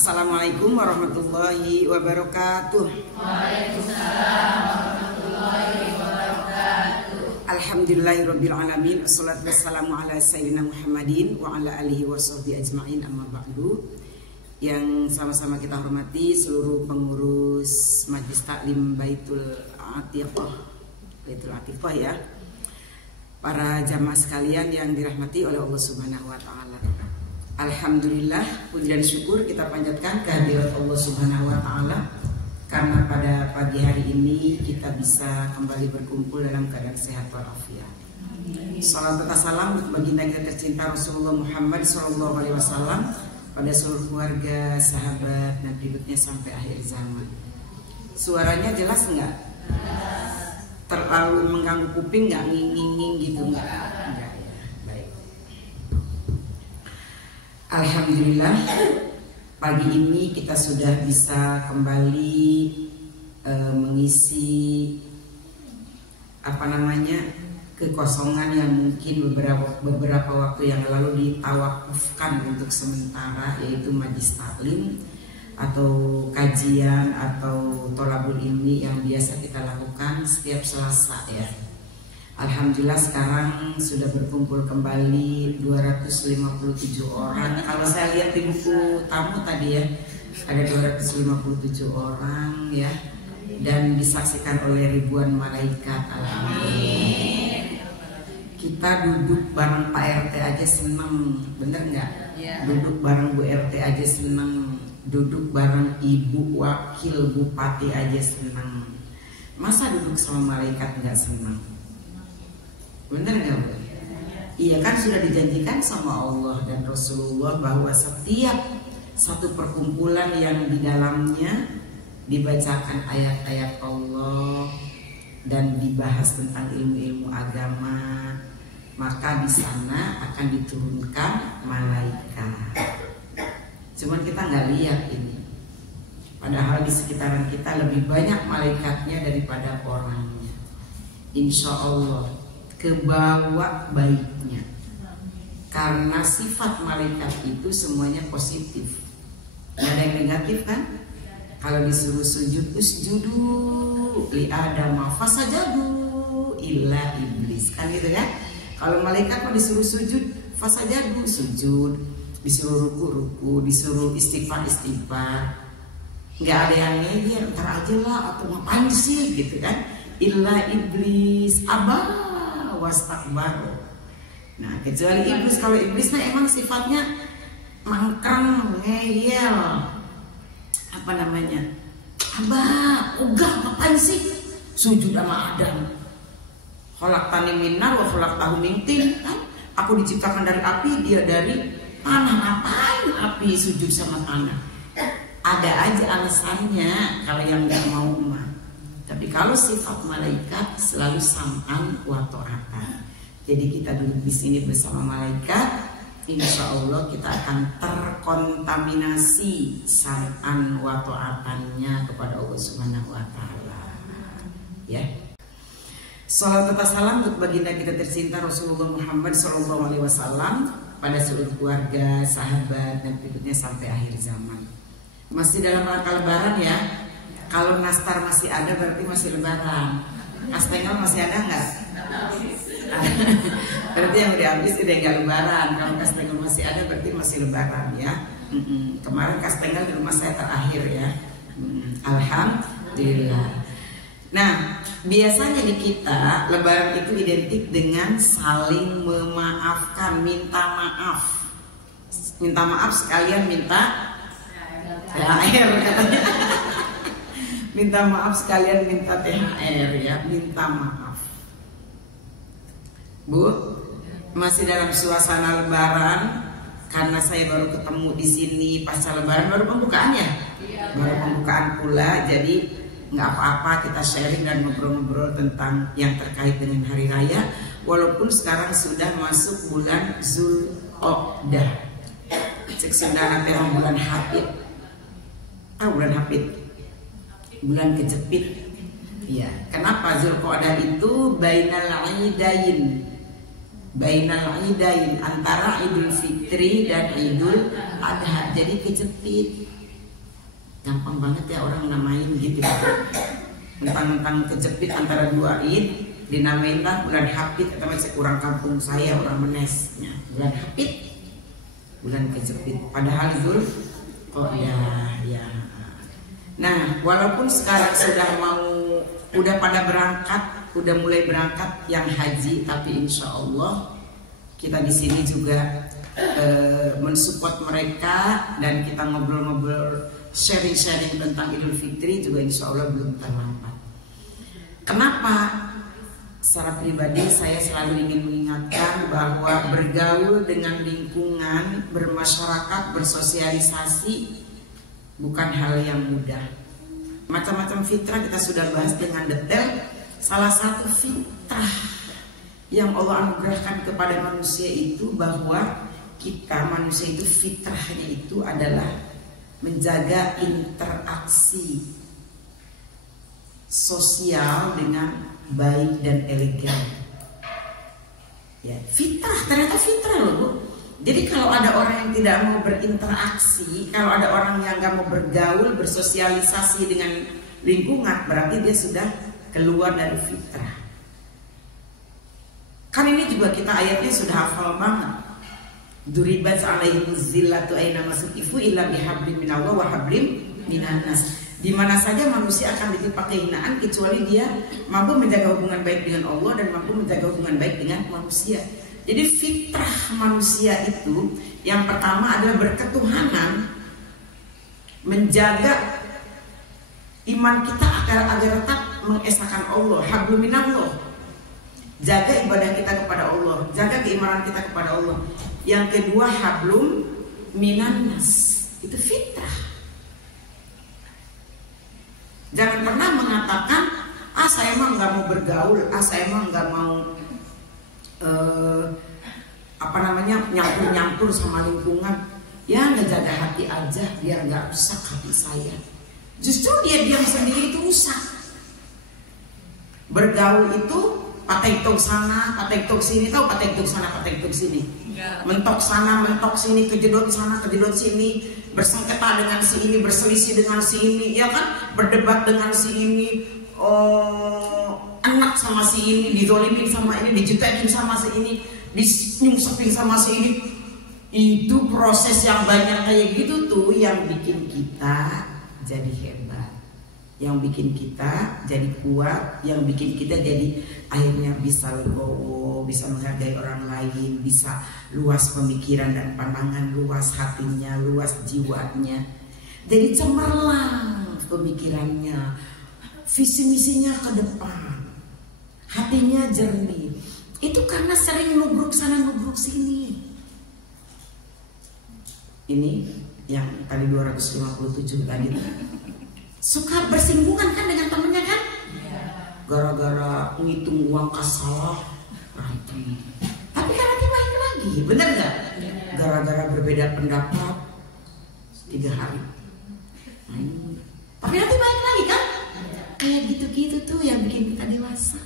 Assalamualaikum warahmatullahi wabarakatuh. Waalaikumsalam warahmatullahi wabarakatuh. Alhamdulillahirabbil alamin. Wassalatu wassalamu ala sayyidina Muhammadin wa ala alihi washabbihi ajmain, amma ba'du. Yang sama-sama kita hormati seluruh pengurus Majelis Taklim Baitul Atifah ya. Para jamaah sekalian yang dirahmati oleh Allah Subhanahu wa taala. Alhamdulillah, puji dan syukur kita panjatkan kehadirat Allah Subhanahu wa taala karena pada pagi hari ini kita bisa kembali berkumpul dalam keadaan sehat walafiat. Salam serta salam untuk baginda kita tercinta Rasulullah Muhammad SAW pada seluruh keluarga, sahabat dan berikutnya sampai akhir zaman. Suaranya jelas nggak? Terlalu mengganggu kuping nggak, nging-nging gitu nggak? Enggak ya, baik. Alhamdulillah, pagi ini kita sudah bisa kembali mengisi kekosongan yang mungkin beberapa waktu yang lalu ditawakufkan untuk sementara, yaitu Majelis Taklim atau kajian atau tholabul ilmi yang biasa kita lakukan setiap Selasa ya. Alhamdulillah sekarang sudah berkumpul kembali 257 orang. Kalau saya lihat di buku tamu tadi ya, ada 257 orang ya, dan disaksikan oleh ribuan malaikat. Alhamdulillah. Kita duduk bareng Pak RT aja senang, bener nggak? Ya. Duduk bareng Bu RT aja senang. Duduk bareng ibu wakil bupati aja senang. Masa duduk sama malaikat nggak senang? Bener nggak Bu? Iya kan, sudah dijanjikan sama Allah dan Rasulullah bahwa setiap satu perkumpulan yang di dalamnya dibacakan ayat-ayat Allah dan dibahas tentang ilmu-ilmu agama, maka di sana akan diturunkan malaikat. Cuman kita nggak lihat ini. Padahal di sekitaran kita lebih banyak malaikatnya daripada orangnya. Insya Allah kebawa baiknya. Karena sifat malaikat itu semuanya positif. Nggak ada yang negatif kan? Kalau disuruh sujud, usjudu li Adam fasajadu illa iblis, kan gitu kan? Kalau malaikat mau disuruh sujud, fasajadu sujud. Disuruh ruku, disuruh istighfar, nggak ada yang ngeyel, ntar aja lah atau ngapain sih gitu kan. Illa iblis aba wastakbar. Nah kecuali iblis, kalau iblis emang sifatnya mangkrang, ngeyel, abah ogah ngapain sih sujud sama Adam. Khalaqtani min nar wa khalaqtahu min tin, kan? Aku diciptakan dari api, dia dari tanah, ngapain api sujud sama tanah? Ada aja alasannya kalau yang nggak mau mah. Tapi kalau sifat malaikat selalu sam'an wa ta'atan. Jadi kita duduk di sini bersama malaikat, insya Allah kita akan terkontaminasi sam'an wa ta'atannya kepada Allah Subhanahu wa taala. Ya. Salam serta salam untuk baginda kita tercinta Rasulullah Muhammad SAW pada seluruh keluarga, sahabat dan berikutnya sampai akhir zaman. Masih dalam rangka lebaran ya. Kalau nastar masih ada berarti masih lebaran. Kastengel masih ada nggak? Berarti yang udah habis tidak nggak lebaran. Kalau kastengel masih ada berarti masih lebaran ya. Kemarin kastengel di rumah saya terakhir ya. Alhamdulillah. Nah, biasanya di kita lebaran itu identik dengan saling memaafkan, minta maaf. Minta maaf sekalian minta THR katanya. Minta maaf sekalian minta THR ya, minta maaf. Bu, masih dalam suasana lebaran karena saya baru ketemu di sini pasca lebaran, baru pembukaan ya? Baru pembukaan pula, jadi nggak apa-apa kita sharing dan ngobrol-ngobrol tentang yang terkait dengan hari raya, walaupun sekarang sudah masuk bulan Zulqa'dah. Cek saudara teh bulan Hafid. Bulan Hafid. Bulan kejepit. Ya, kenapa Zulqa'dah itu bainal idain? Bainal idain, antara Idul Fitri dan Idul Adha. Jadi kejepit. Gampang banget ya orang namain gitu. Mentang-mentang kejepit antara dua id, dinamain lah bulan Hapit, atau masih kurang kampung saya orang Menesnya. Bulan Hapit, bulan kejepit. Padahal Zul kok ya. Nah, walaupun sekarang udah pada berangkat, udah mulai berangkat yang haji, tapi insya Allah kita di sini juga mensupport mereka dan kita ngobrol-ngobrol, sharing-sharing tentang Idul Fitri juga insya Allah belum terlambat. Kenapa? Secara pribadi saya selalu ingin mengingatkan bahwa bergaul dengan lingkungan, bermasyarakat, bersosialisasi bukan hal yang mudah. Macam-macam fitrah kita sudah bahas dengan detail. Salah satu fitrah yang Allah anugerahkan kepada manusia itu bahwa kita manusia itu fitrahnya itu adalah menjaga interaksi sosial dengan baik dan elegan. Ya, fitrah, ternyata fitrah loh Bu. Jadi kalau ada orang yang tidak mau berinteraksi, kalau ada orang yang nggak mau bergaul, bersosialisasi dengan lingkungan, berarti dia sudah keluar dari fitrah. Kan ini juga kita ayatnya sudah hafal banget. Duribat alaihimuz zillatu aina masukifu illa bihablim minallah wa hablim minan nas. Di mana saja manusia akan ditimpa kehinaan kecuali dia mampu menjaga hubungan baik dengan Allah dan mampu menjaga hubungan baik dengan manusia. Jadi fitrah manusia itu yang pertama adalah berketuhanan, menjaga iman kita agar tetap mengesahkan Allah, hablum minallah. Jaga ibadah kita kepada Allah, jaga keimanan kita kepada Allah. Yang kedua hablum minan nas. Itu fitrah. Jangan pernah mengatakan, saya emang nggak mau bergaul, saya emang nggak mau nyampur-nyampur sama lingkungan. Ya ngejaga hati aja biar nggak rusak hati saya. Justru dia diam sendiri itu rusak. Bergaul itu patek-tok sana, patek-tok sini, tahu patek-tok sana, patek-tok sini. Mentok sana, mentok sini, kejedot sana, kejedot sini, bersengketa dengan si ini, berselisih dengan si ini, ya kan? Berdebat dengan si ini, anak sama si ini, dizolimin sama ini, dijutekin sama si ini, dinyungsepin sama si ini. Itu proses yang banyak kayak gitu tuh yang bikin kita jadi hebat, yang bikin kita jadi kuat, yang bikin kita jadi akhirnya bisa legowo, bisa menghargai orang lain, bisa luas pemikiran dan pandangan, luas hatinya, luas jiwanya, jadi cemerlang pemikirannya, visi misinya ke depan, hatinya jernih. Itu karena sering nubruk sana nubruk sini. Ini yang tadi 257 tadi suka bersinggungan kan dengan temennya kan, gara-gara ngitung uang kas salah nanti. Tapi kan nanti main lagi, bener nggak? Gara-gara berbeda pendapat 3 hari tapi nanti main lagi kan? Kayak gitu-gitu tuh yang bikin kita dewasa.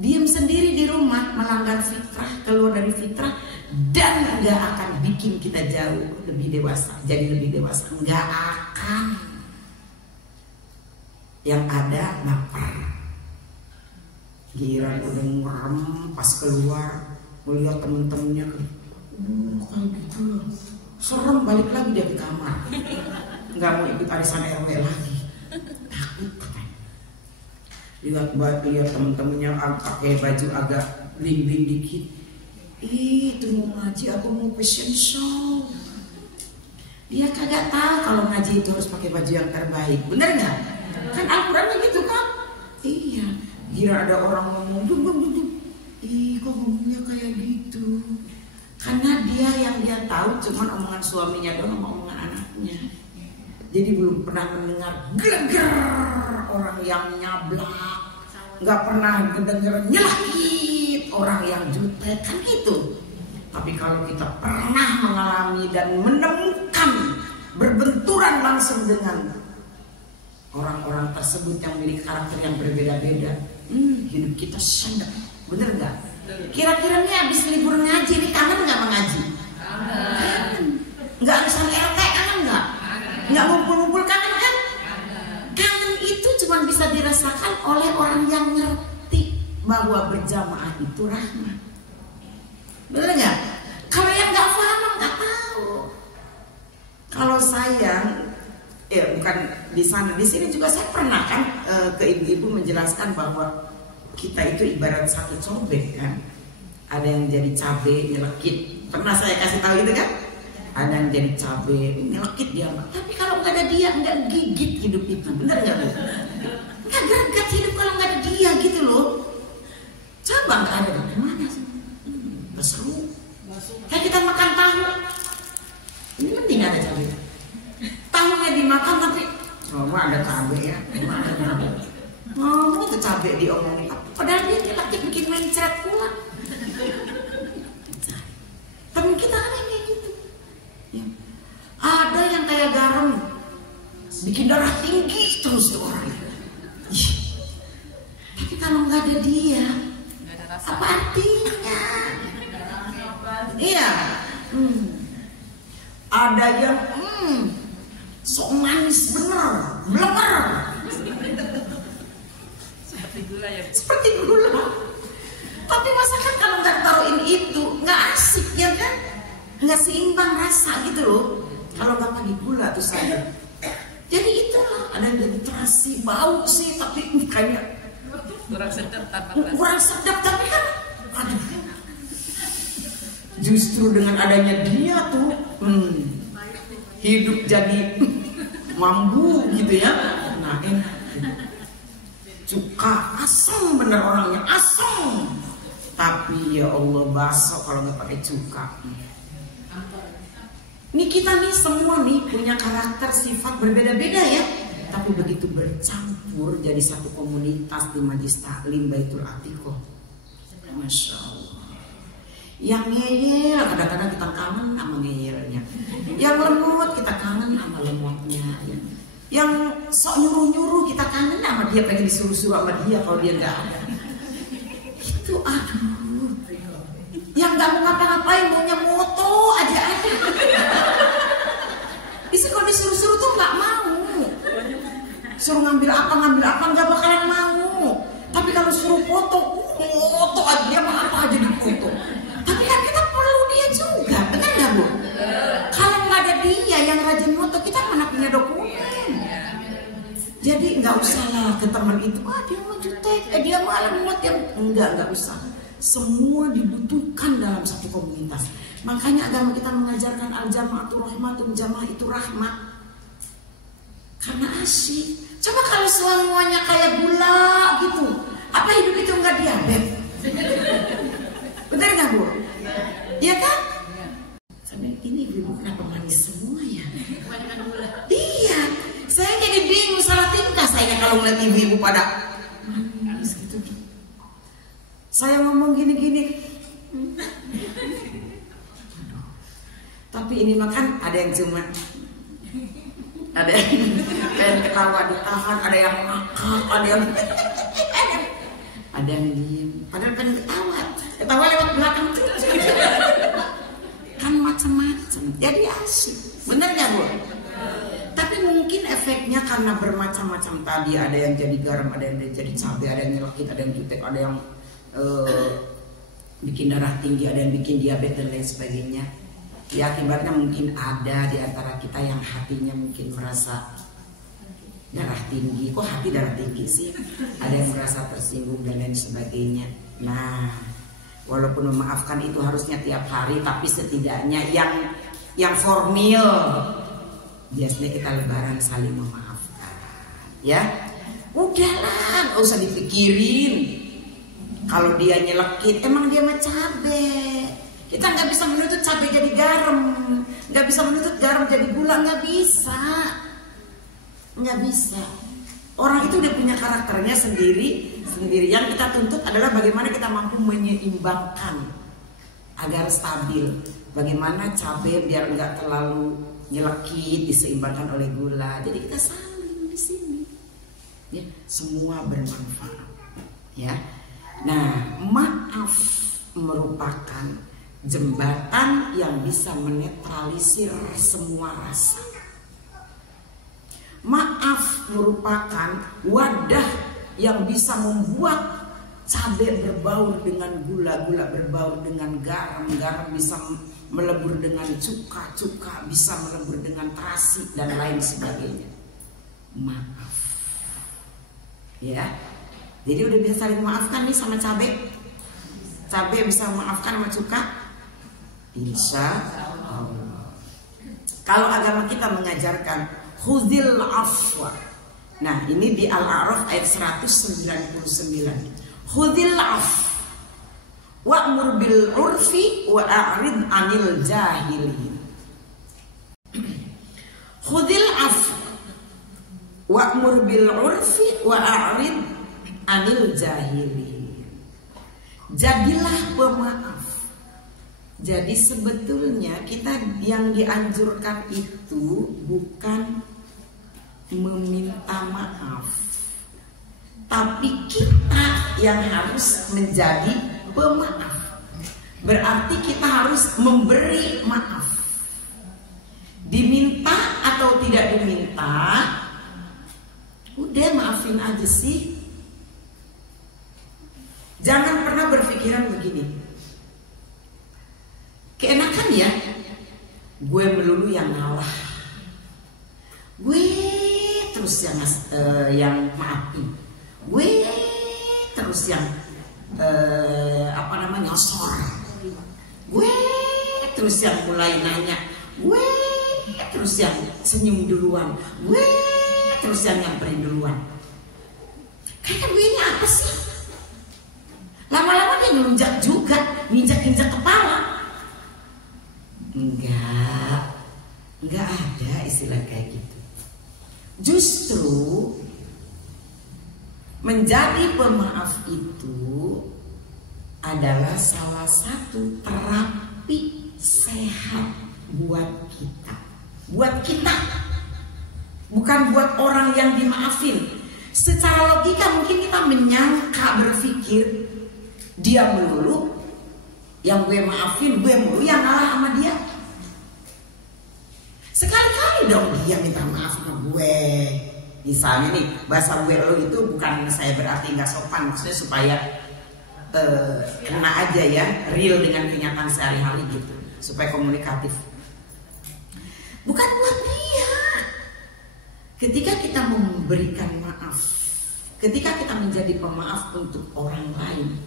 Diam sendiri di rumah, melanggar fitrah, keluar dari fitrah, dan nggak akan bikin kita jauh lebih dewasa, jadi lebih dewasa. Nggak akan. Yang ada lapar. Giliran udah ngerem pas keluar, melihat temen-temennya kayak gitu loh. Serem, balik lagi dia ke kamar. Nggak mau ikut arisan RW lagi. Takut katanya. Lihat temen-temennya pakai baju agak bling-bling dikit. Itu mau ngaji atau mau fashion show. Dia kagak tahu kalau ngaji itu harus pakai baju yang terbaik. Bener nggak? Kan Al-Qurannya gitu kan? Iya. Kira ada orang ngomong, kok ngomongnya kayak gitu? Karena yang dia tahu cuma omongan suaminya doang sama omongan anaknya. Jadi belum pernah mendengar geger orang yang nyablak, nggak pernah mendengar nyelakit orang yang jutek kan gitu. Tapi kalau kita pernah mengalami dan menemukan berbenturan langsung dengan orang-orang tersebut yang memiliki karakter yang berbeda-beda, hidup kita sedap, bener nggak? Kira-kira nih abis libur ngaji nih kangen nggak mengaji? Kangen. Nggak arisan RT kangen nggak? Nggak ngumpul-ngumpul kangen cuma bisa dirasakan oleh orang yang ngerti bahwa berjamaah itu rahmat. Bener nggak? Kalau yang nggak paham nggak tahu. Kalau saya, bukan di sana, di sini juga saya pernah kan ke ibu-ibu menjelaskan bahwa kita itu ibarat satu cobek kan. Ada yang jadi cabai nyelekit. Pernah saya kasih tahu itu kan? Ada yang jadi cabai nyelekit dia. Tapi kalau nggak ada dia nggak gigit hidup itu. Bener nggak Bu? Nggak greget hidup kalau nggak ada dia gitu loh. Coba nggak ada gimana sih? Seru. Kayak kita makan tahu. Ini penting ada cabai. Tahunya dimakan tapi ada cabai ya. Ada cabai. Itu cabai diomongin. Padahal dia nyelekit bikin mencret pula. Temen kita kan yang kayak gitu ya. Ada yang kayak garam bikin darah tinggi terus tuh orang. Tapi kalau nggak ada dia apa artinya? Iya. Ada yang sok manis bener, blemer. Seperti gula. Tapi masakan kalau nggak taruhin itu nggak asik ya kan, nggak seimbang rasa gitu loh. Kalau nggak pakai gula tuh saya. Jadi itulah ada yang jadi terasi bau sih tapi kayaknya kurang sedap tapi kan, aduh. Justru dengan adanya dia tuh hidup jadi mambu gitu ya. Nah cuka asam bener orangnya asam. Tapi ya Allah basok kalau nggak pakai cuka. Ini kita nih semua nih punya karakter sifat berbeda-beda ya. Tapi begitu bercampur jadi satu komunitas di Majlis Taklim Baitul Atiqah. Masya Allah. Yang ngeyel kadang-kadang kita kangen sama ngeyelnya. Yang lemot kita kangen sama lemotnya. Yang sok nyuruh-nyuruh kita kangen sama dia, pengen disuruh-suruh sama dia kalau dia nggak ada. Itu aduh, yang nggak mau ngapa-ngapain maunya moto aja ada. Bisa kalau disuruh-suruh tuh nggak mau. Suruh ngambil apa nggak bakalan mau. Tapi kalau suruh foto aja dia mau apa aja dipoto. Tapi kan kita perlu dia juga, benar nggak Bu? Kalau nggak ada dia yang rajin foto kita mana punya dokumen. Jadi nggak usah lah ke teman itu, dia mau jutek, dia malah muat yang nggak usah. Semua dibutuhkan dalam satu komunitas. Makanya agama kita mengajarkan al-jama'atul rahmatun, jamaah itu rahmat. Karena asyik. Coba kalau semuanya kayak gula gitu, apa hidup itu nggak diabetes? Benar nggak Bu? Iya kan? Sampai ini ibu kenapa manis semua ya? Iya. Saya jadi bingung salah tingkah saya kalau ngeliat ibu-ibu pada manis gitu. Saya ngomong gini-gini. Tapi ini makan ada yang cuma ada yang ketawa ditahan, ada yang ngakak, ada yang diem. Padahal kan ketawa lewat belakang tuh. Kan macam-macam. Jadi asik. Bener nggak Bu? Tapi mungkin efeknya karena bermacam-macam tadi. Ada yang jadi garam, ada yang jadi cabai, ada yang nyelekit, ada yang jutek, ada yang bikin darah tinggi, ada yang bikin diabetes dan lain sebagainya. Ya akibatnya mungkin ada di antara kita yang hatinya mungkin merasa darah tinggi. Kok hati darah tinggi sih? Ada yang merasa tersinggung dan lain sebagainya. Nah, walaupun memaafkan itu harusnya tiap hari, tapi setidaknya yang formil biasanya kita lebaran saling memaafkan. Ya, udahlah, nggak usah dipikirin. Kalau dia nyelekit, emang dia mah cabai. Kita nggak bisa menuntut cabai jadi garam, nggak bisa menuntut garam jadi gula, nggak bisa. Orang itu udah punya karakternya sendiri. Yang kita tuntut adalah bagaimana kita mampu menyeimbangkan agar stabil. Bagaimana cabai biar nggak terlalu nyelekit diseimbangkan oleh gula. Jadi kita saling di sini. Ya, semua bermanfaat. Ya. Nah, maaf merupakan jembatan yang bisa menetralisir semua rasa. Maaf merupakan wadah yang bisa membuat cabai berbaur dengan gula, gula berbaur dengan garam, garam bisa melebur dengan cuka, cuka bisa melebur dengan terasi dan lain sebagainya. Maaf, ya. Jadi udah bisa saling maafkan nih sama cabai. Cabai bisa memaafkan sama cuka, insya Allah. Kalau agama kita mengajarkan khudhil afwa. Nah, ini di Al-A'raf ayat 199. Khudhil afwa wa'mur bil urfi wa a'rid 'anil jahilin. Khudhil afwa wa'mur bil urfi wa a'rid 'anil jahilin. Jadilah pemaaf. Jadi sebetulnya kita yang dianjurkan itu bukan meminta maaf, tapi kita yang harus menjadi pemaaf. Berarti kita harus memberi maaf. Diminta atau tidak diminta, udah maafin aja sih. Jangan pernah berpikiran begini, keenakan ya, gue melulu yang ngalah, gue terus yang maafin, gue terus yang nyosor, gue terus yang mulai nanya, gue terus yang senyum duluan, gue terus yang nyamperin duluan. Kayaknya gue ini apa sih? Lama-lama dia ngelunjak juga, nginjak-nginjak kepala. Enggak ada istilah kayak gitu. Justru menjadi pemaaf itu adalah salah satu terapi sehat buat kita. Buat kita, bukan buat orang yang dimaafin. Secara logika mungkin kita menyangka, berpikir dia melulu yang gue maafin, gue melulu yang ngalah sama dia. Sekali-kali dong dia minta maaf sama gue. Misalnya nih, bahasa gue lo itu bukan saya berarti nggak sopan, maksudnya supaya kena aja ya, real dengan kenyataan sehari-hari gitu, supaya komunikatif. Bukan buat dia. Ketika kita memberikan maaf, ketika kita menjadi pemaaf untuk orang lain,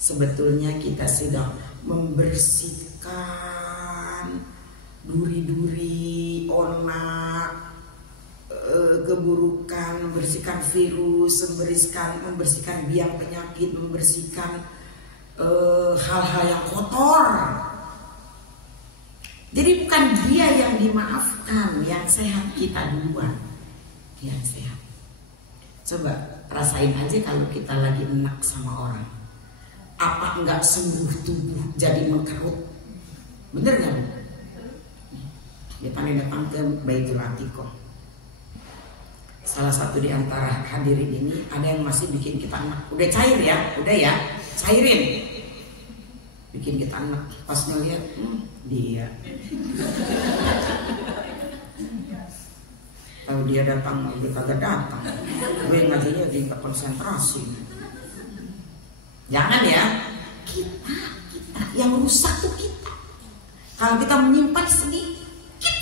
sebetulnya kita sedang membersihkan duri-duri, onak, keburukan, membersihkan virus, membersihkan biang penyakit, membersihkan hal-hal yang kotor. Jadi bukan dia yang dimaafkan, yang sehat kita duluan, yang sehat. Coba rasain aja kalau kita lagi enak sama orang, apa enggak sembuh tubuh jadi mengkerut? Bener gak? Dia datang ke Baitul Atiqah. Salah satu di antara hadirin ini ada yang masih bikin kita enak. Udah cair ya, udah ya, cairin. Bikin kita enak. Pas ngeliat, dia. Tahu dia datang, dia kagak datang. Gue ngajinya di konsentrasi. Jangan ya, kita yang rusak tuh kita. Kalau kita menyimpan sedikit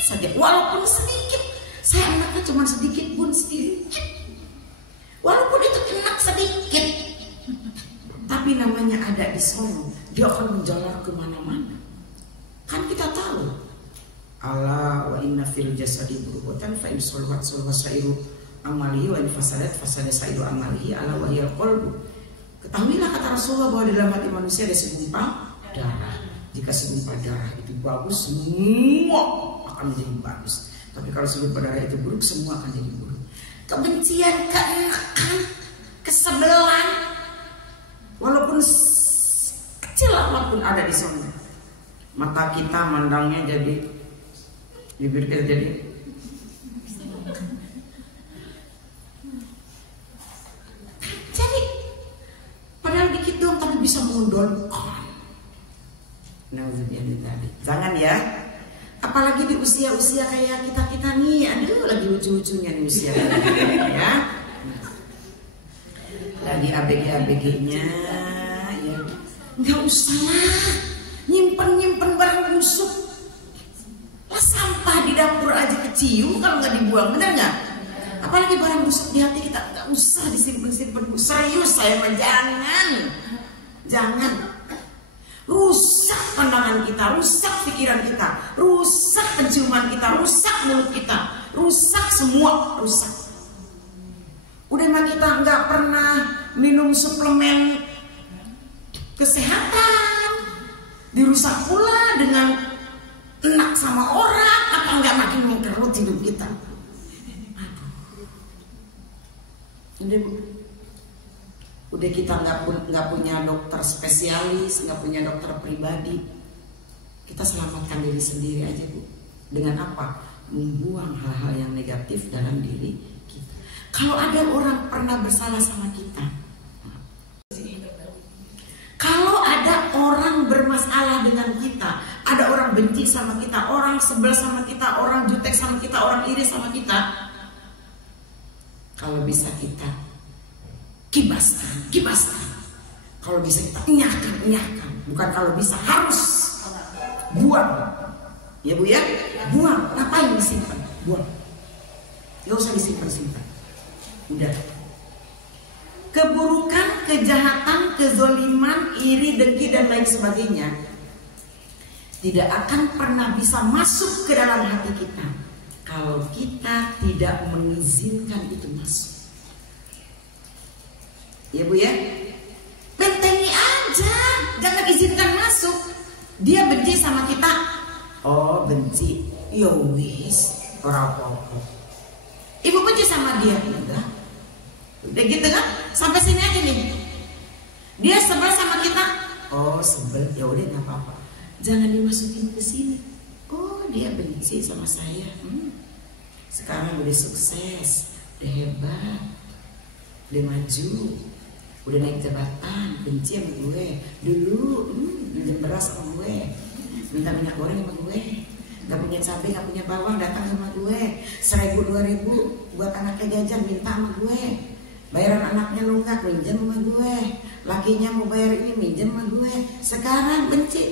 saja, walaupun sedikit, saya enaknya cuma sedikit pun sedikit, walaupun itu enak sedikit, tapi namanya ada di sono, dia akan menjalar kemana-mana. Kan kita tahu, ala wa inna fil jasadi mudghatan fa in salahat salaha sairu amalihi wa in fasadat fasada sairu amalihi ala wa hiyal qalbu. Ketahuilah kata Rasulullah bahwa di dalam hati manusia ada segumpal darah. Jika segumpal darah itu bagus, semua akan menjadi bagus. Tapi kalau segumpal darah itu buruk, semua akan jadi buruk. Kebencian, keenakan, kesebelan, walaupun kecil apapun ada di sana. Mata kita mandangnya jadi, bibir kita jadi. Padahal dikit doang tapi bisa mengundurkan. Jangan ya. Apalagi di usia-usia kayak kita nih, aduh lagi lucu-lucunya nih usia ya. Lagi ABG-nya ya. Nggak usah nyimpen barang busuk. Lah sampah di dapur aja kecium kalau nggak dibuang, bener nggak? Apalagi barang busuk di hati kita, nggak usah disimpan-simpan. Serius saya mah jangan. Rusak pandangan kita, rusak pikiran kita, rusak penciuman kita, rusak mulut kita, rusak semua, rusak. Udah mah kita nggak pernah minum suplemen kesehatan, dirusak pula dengan enak sama orang, apa nggak makin mengkerut hidup kita? Udah kita nggak punya dokter spesialis, nggak punya dokter pribadi, kita selamatkan diri sendiri aja Bu. Dengan apa? Membuang hal-hal yang negatif dalam diri kita. Kalau ada orang pernah bersalah sama kita, kalau ada orang bermasalah dengan kita, ada orang benci sama kita, orang sebel sama kita, orang jutek sama kita, orang iri sama kita, kalau bisa kita kibaskan. Kalau bisa kita enyahkan. Bukan kalau bisa, harus buang. Ya Bu ya, buang. Ngapain disimpan? Buang. Gak usah disimpan. Udah. Keburukan, kejahatan, kezoliman, iri, dengki dan lain sebagainya tidak akan pernah bisa masuk ke dalam hati kita kalau kita tidak mengizinkan itu masuk. Ya Bu ya, bentengi aja, jangan izinkan masuk. Dia benci sama kita, oh benci, ya wis, ora apa-apa. Ibu benci sama dia, enggak. Udah gitu kan, sampai sini aja nih. Dia sebel sama kita, oh sebel, ya udah nggak apa-apa. Jangan dimasukin ke sini. Oh dia benci sama saya, sekarang udah sukses, udah hebat, udah maju, udah naik jabatan, benci sama gue. Dulu minjem beras sama gue, minta minyak goreng sama gue, gak punya cabai, gak punya bawang, datang sama gue 1.000 2.000 buat anaknya jajan, minta sama gue. Bayaran anaknya nunggak, minjem sama gue. Lakinya mau bayar ini, minjem sama gue. Sekarang benci,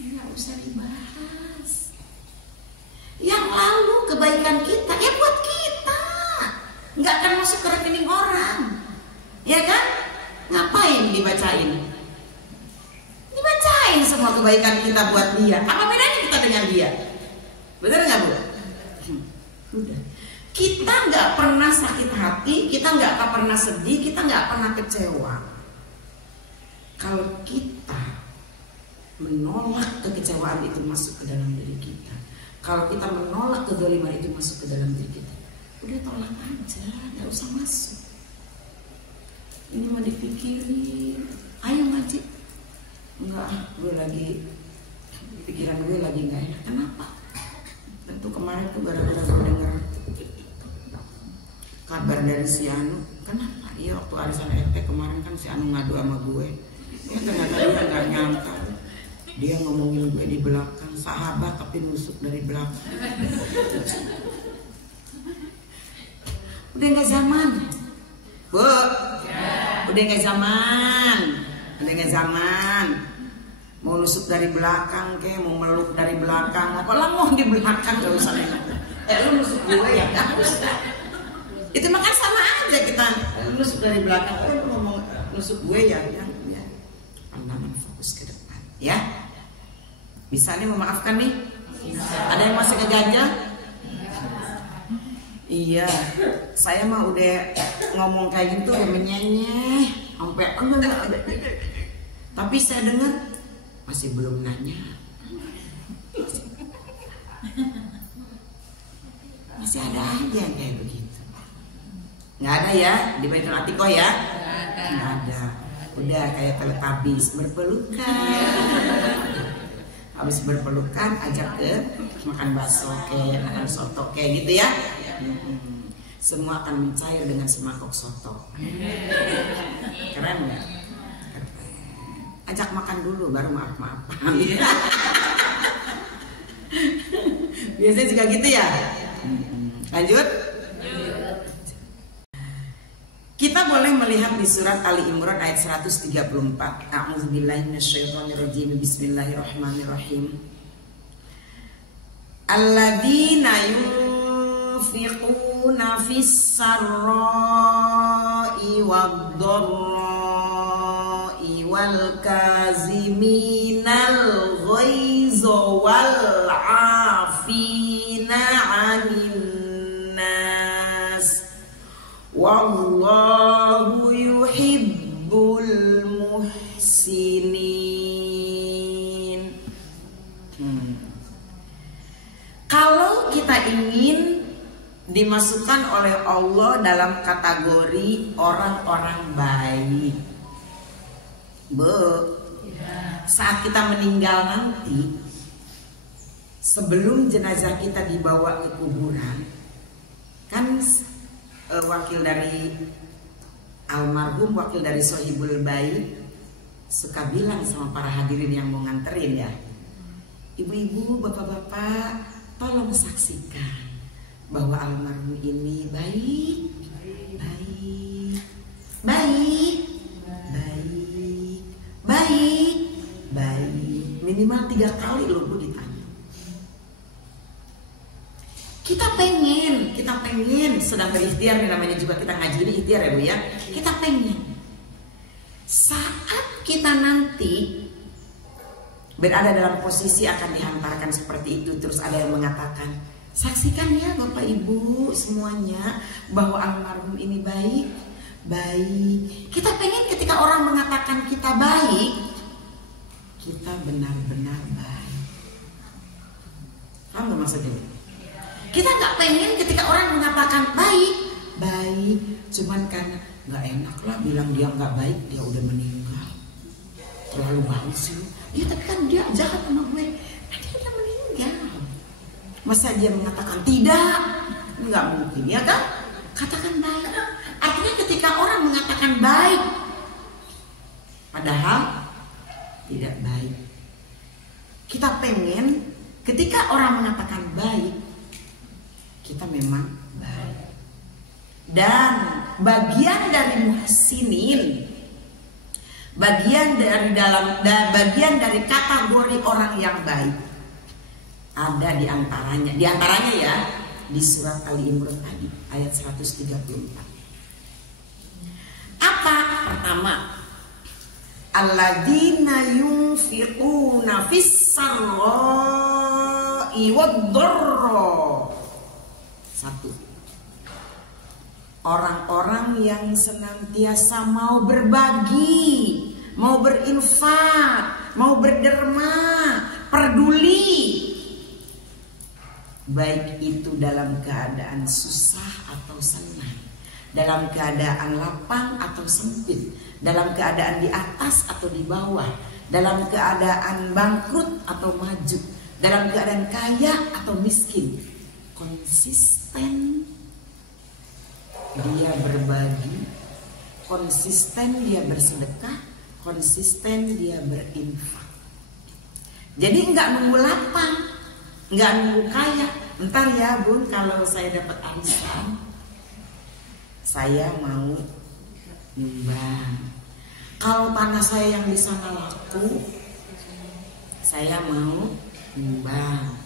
gak usah dibahas. Yang lalu kebaikan kita ya buat kita, gak akan masuk ke rekening orang. Ya kan? Ngapain dibacain? Dibacain semua kebaikan kita buat dia. Apa bedanya kita dengan dia? Bener gak Bu? Udah. Kita gak pernah sakit hati, kita gak akan pernah sedih, kita gak pernah kecewa kalau kita menolak kekecewaan itu masuk ke dalam diri kita. Kalau kita menolak kezaliman itu masuk ke dalam diri kita, udah tolak aja, gak usah masuk. Ini mau dipikirin, ayo ngaji. Enggak, gue lagi, pikiran gue lagi gak enak. Kenapa? Tentu kemarin tuh gara-gara gue denger kabar dari si Anu. Kenapa? Iya waktu arisan RT kemarin kan si Anu ngadu sama gue. Ya ternyata dia gak nyangka, dia ngomongin gue di belakang, sahabat tapi nusuk dari belakang. Udah gak zaman Bu, udah gak zaman. Mau nusuk dari belakang ke, mau meluk dari belakang, apalah mau di belakang gak usah enak. Lu nusuk gue ya, gak usah. Itu makan sama aja kita nusuk dari belakang. Lu ngomong nusuk gue ya. Pandangan fokus ke depan, ya. Bisa nih memaafkan nih? Ada yang masih keganjal? Iya, saya mah udah ngomong kayak gitu udah menyenyeh sampai enggak. Tapi saya dengar masih belum nanya. Masih ada aja yang kayak begitu. Nggak ada ya di Baitul Atiqah ya? Nggak ada. Udah kayak Teletubbies berpelukan. Habis berpelukan ajak ke makan bakso kayak makan soto kayak gitu ya. Semua akan mencair dengan semangkok soto. Keren nggak? Ajak makan dulu baru maaf-maafan. Biasanya juga gitu ya. Lanjut. Kita boleh melihat di surat Ali Imran ayat 134. A'udzubillahi minasyaitonirrajim. Bismillahirrahmanirrahim. Alladzina yunfiquna fis-sarra'i wad-dharra'i wal kaziminal ghaiza wal 'afina 'anil nas wallahu yuhibbul muhsinin. Kalau kita ingin dimasukkan oleh Allah dalam kategori orang-orang baik, saat kita meninggal nanti, sebelum jenazah kita dibawa ke kuburan, kan wakil dari almarhum, wakil dari Sohibul Baik suka bilang sama para hadirin yang mau nganterin ya, ibu-ibu, bapak-bapak, tolong saksikan bahwa almarhum ini baik, baik, baik, baik, baik, baik. Minimal 3 kali loh Bu ditanya. Kita pengen sedang berikhtiar, namanya juga kita ngaji ini ikhtiar ya Bu ya. Kita pengen saat kita nanti berada dalam posisi akan dihantarkan seperti itu, terus ada yang mengatakan, saksikan ya Bapak Ibu semuanya bahwa almarhum ini baik, baik. Kita pengen ketika orang mengatakan kita baik, kita benar-benar baik. Paham gak maksudnya? Kita nggak pengen ketika orang mengatakan baik, baik, cuman karena nggak enak lah bilang dia nggak baik, dia udah meninggal, terlalu baik sih. Ya tapi kan dia jahat sama gue, dia udah meninggal. Masa dia mengatakan tidak? Nggak mungkin ya kan? Katakan baik. Artinya ketika orang mengatakan baik, padahal tidak baik. Kita pengen ketika orang mengatakan baik, kita memang baik. Dan bagian dari muhsinin, bagian dari kategori orang yang baik, ada di antaranya ya di surat Ali Imran tadi ayat 134. Apa? Pertama, alladzina yunfiquna fis-sarra'i wad-dharra. 1. Orang-orang yang senantiasa mau berbagi, mau berinfak, mau berderma, peduli, baik itu dalam keadaan susah atau senang, dalam keadaan lapang atau sempit, dalam keadaan di atas atau di bawah, dalam keadaan bangkrut atau maju, dalam keadaan kaya atau miskin, konsisten dia berbagi, konsisten dia bersedekah, konsisten dia berinfak. Jadi nggak nunggu lapang, nggak nunggu kaya. Entar ya Bun, kalau saya dapat arisan, saya mau nyumbang. Kalau tanah saya yang di sana laku, saya mau nyumbang.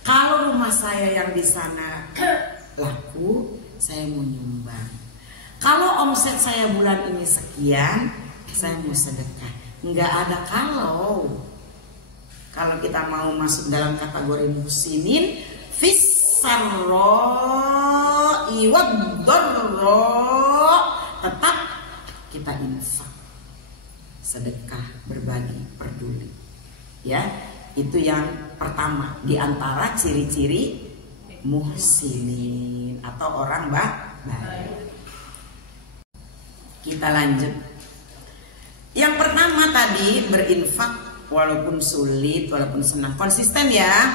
Kalau rumah saya yang di sana laku, saya mau nyumbang. Kalau omset saya bulan ini sekian, saya mau sedekah. Nggak ada kalau. Kalau kita mau masuk dalam kategori muhsinin, fis-sarra'i wad-dharra, tetap kita infak, sedekah, berbagi, peduli. Ya, itu yang pertama di antara ciri-ciri muhsinin atau orang baik. Kita lanjut. Yang pertama tadi berinfak walaupun sulit, walaupun senang, konsisten ya.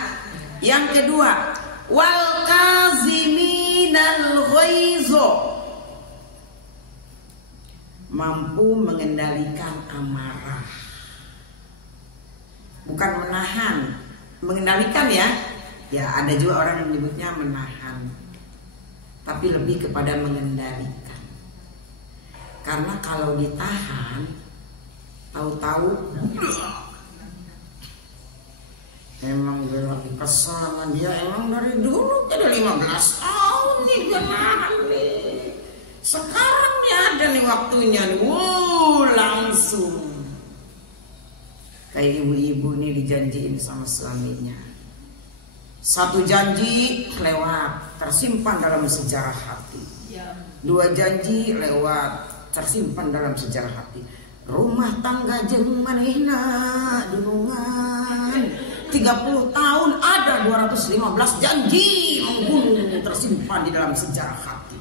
Yang kedua, wal kaziminal ghaiza, mampu mengendalikan amarah. Bukan menahan, mengendalikan ya. Ya, ada juga orang yang menyebutnya menahan, tapi lebih kepada mengendalikan. Karena kalau ditahan, tahu-tahu emang gue lagi kesel sama dia. Emang dari dulu ada 15 tahun nih gue nahan nih. Sekarang nih ada nih waktunya nih. Wow, langsung kayak ibu-ibu nih dijanjiin sama suaminya. Satu janji lewat, tersimpan dalam sejarah hati. 2 janji lewat, tersimpan dalam sejarah hati. Rumah tangga jeung manehna dunungan 30 tahun ada 215 janji menggunung tersimpan di dalam sejarah hati.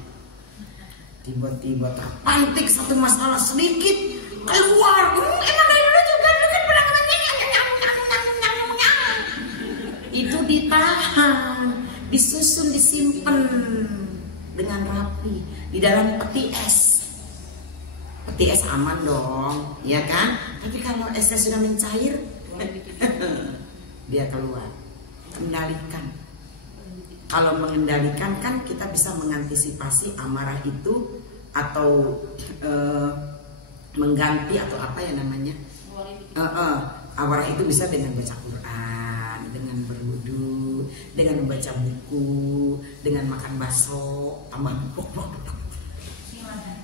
Tiba-tiba terpantik satu masalah sedikit keluar. Emang dari dulu juga kan pernah itu ditahan, disusun, disimpan dengan rapi di dalam peti es. Peti es aman dong, ya kan? Tapi kalau esnya sudah mencair, dia keluar. Kendalikan. Kalau mengendalikan kan kita bisa mengantisipasi amarah itu atau mengganti atau apa ya namanya? Amarah itu bisa dengan baca Quran, dengan berwudu, dengan membaca buku, dengan makan bakso, tambah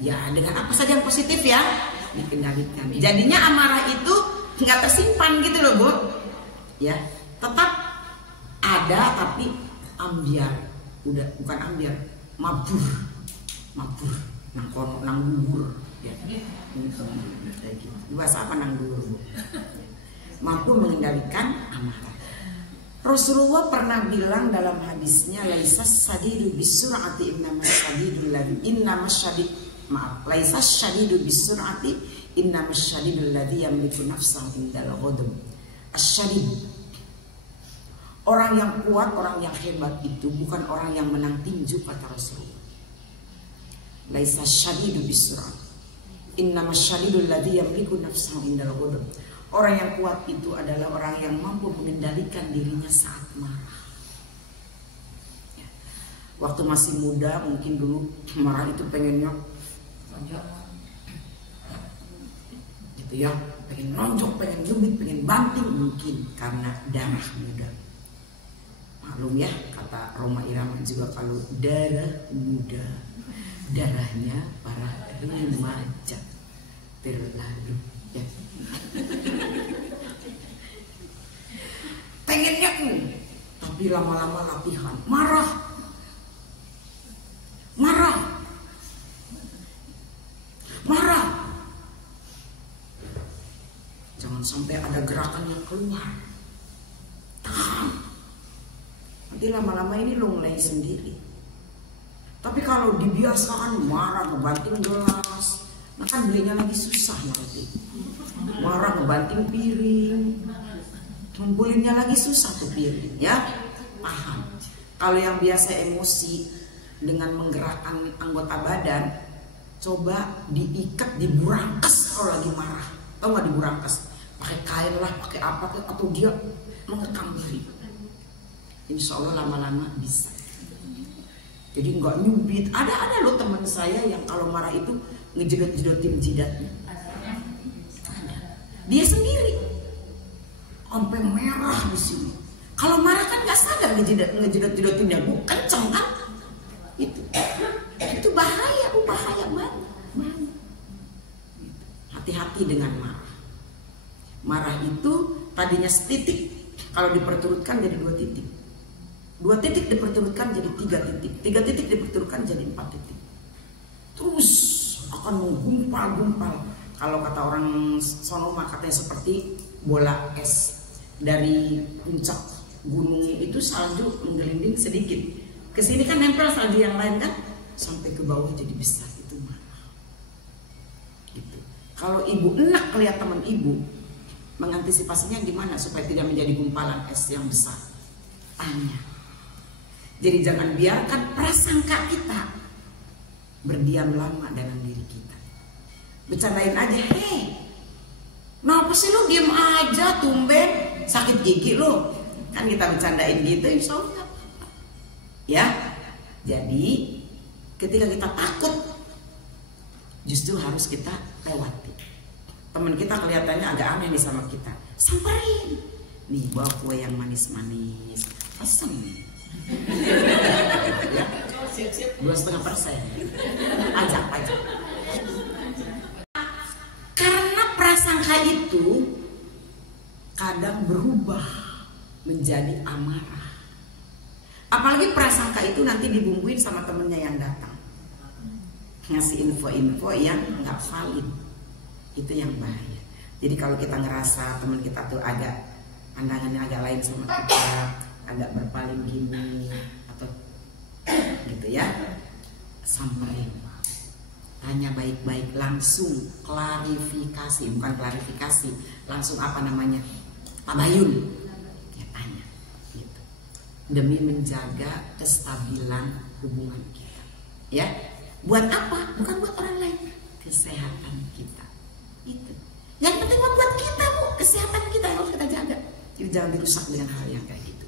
ya dengan apa saja yang positif ya dikendalikan. Jadinya amarah itu nggak tersimpan gitu loh Bu. Ya, tetap ada tapi ambiar, udah bukan ambiar, mabur, nang kono nang gugur, ya. Bahasa apa nang gugur Bu? Mampu mengendalikan amarah. Rasulullah pernah bilang dalam hadisnya, laisas sadidu bisur'ati innamas sadidul ladzi laisas syadidu bisur'ati innamas syadidul ladzi yamliku nafsahu indal ghadab. Asyadid, orang yang kuat, orang yang hebat itu bukan orang yang menang tinju, kata Rasulullah. Laisas syadidu bisur'ati innamas syadidul ladzi yamliku nafsahu indal ghadab. Orang yang kuat itu adalah orang yang mampu mengendalikan dirinya saat marah. Ya. Waktu masih muda mungkin dulu marah itu pengennya gitu ya, pengen nonjok, pengen nyubit, pengen banting, mungkin karena darah muda. Maklum ya, kata Roma Irama juga, kalau darah muda, darahnya para remaja terlalu ya. Pengennya tapi lama-lama latihan marah, jangan sampai ada gerakan yang keluar, tahan. Nanti lama-lama ini lo mulai sendiri. Tapi kalau dibiasakan marah ngebanting gelas, nah kan belinya lagi susah nanti. Marah ngebanting piring, ngumpulinnya lagi susah tuh piring, ya. Paham. Kalau yang biasa emosi dengan menggerakkan anggota badan, coba diikat, diburangkas kalau lagi marah. Tahu nggak diburangkas? Pakai kain lah, pakai apa, atau dia mengekang diri. Insya Allah lama-lama bisa. Jadi nggak nyubit. Ada loh teman saya yang kalau marah itu ngejedot-jedotin jidatnya. Dia sendiri sampai merah di sini. Kalau marah kan nggak sadar ngejedot-jedotinnya, Bu, kenceng kan? Itu bahaya, Bu, bahaya banget. Hati-hati dengan marah. Marah itu tadinya setitik, kalau diperturutkan jadi 2 titik. 2 titik diperturutkan jadi 3 titik. 3 titik diperturutkan jadi 4 titik. Terus akan menggumpal-gumpal. Kalau kata orang Sonoma katanya seperti bola es. Dari puncak gunungnya itu salju menggelinding sedikit. Kesini kan nempel salju yang lain kan, sampai ke bawah jadi besar. Itu marah. Gitu. Kalau ibu enak lihat teman ibu, mengantisipasinya gimana supaya tidak menjadi gumpalan es yang besar? Tanya. Jadi jangan biarkan prasangka kita berdiam lama dalam diri kita. Bercandain aja, hei, kenapa sih lu diem aja, tumben, sakit gigi lu? Kan kita bercandain gitu, insya Allah Ya, jadi ketika kita takut, justru harus kita lewati. Teman kita kelihatannya agak aneh nih sama kita, samperin. Nih bawa kue yang manis-manis, pesen. Ya, 2,5%. Ajak. Karena prasangka itu kadang berubah menjadi amarah. Apalagi prasangka itu nanti dibumbuin sama temennya yang datang, ngasih info-info yang nggak valid. Itu yang bahaya. Jadi kalau kita ngerasa teman kita tuh agak pandangannya agak lain sama kita, agak berpaling gini atau gitu ya, samperin, tanya baik-baik, langsung klarifikasi, bukan klarifikasi, langsung apa namanya, tabayun, ya tanya, gitu. Demi menjaga kestabilan hubungan kita, ya. Buat apa? Bukan buat orang lain, kesehatan kita. Itu yang penting buat kita, Bu, kesehatan kita yang harus kita jaga. Jadi jangan dirusak dengan hal yang kayak gitu.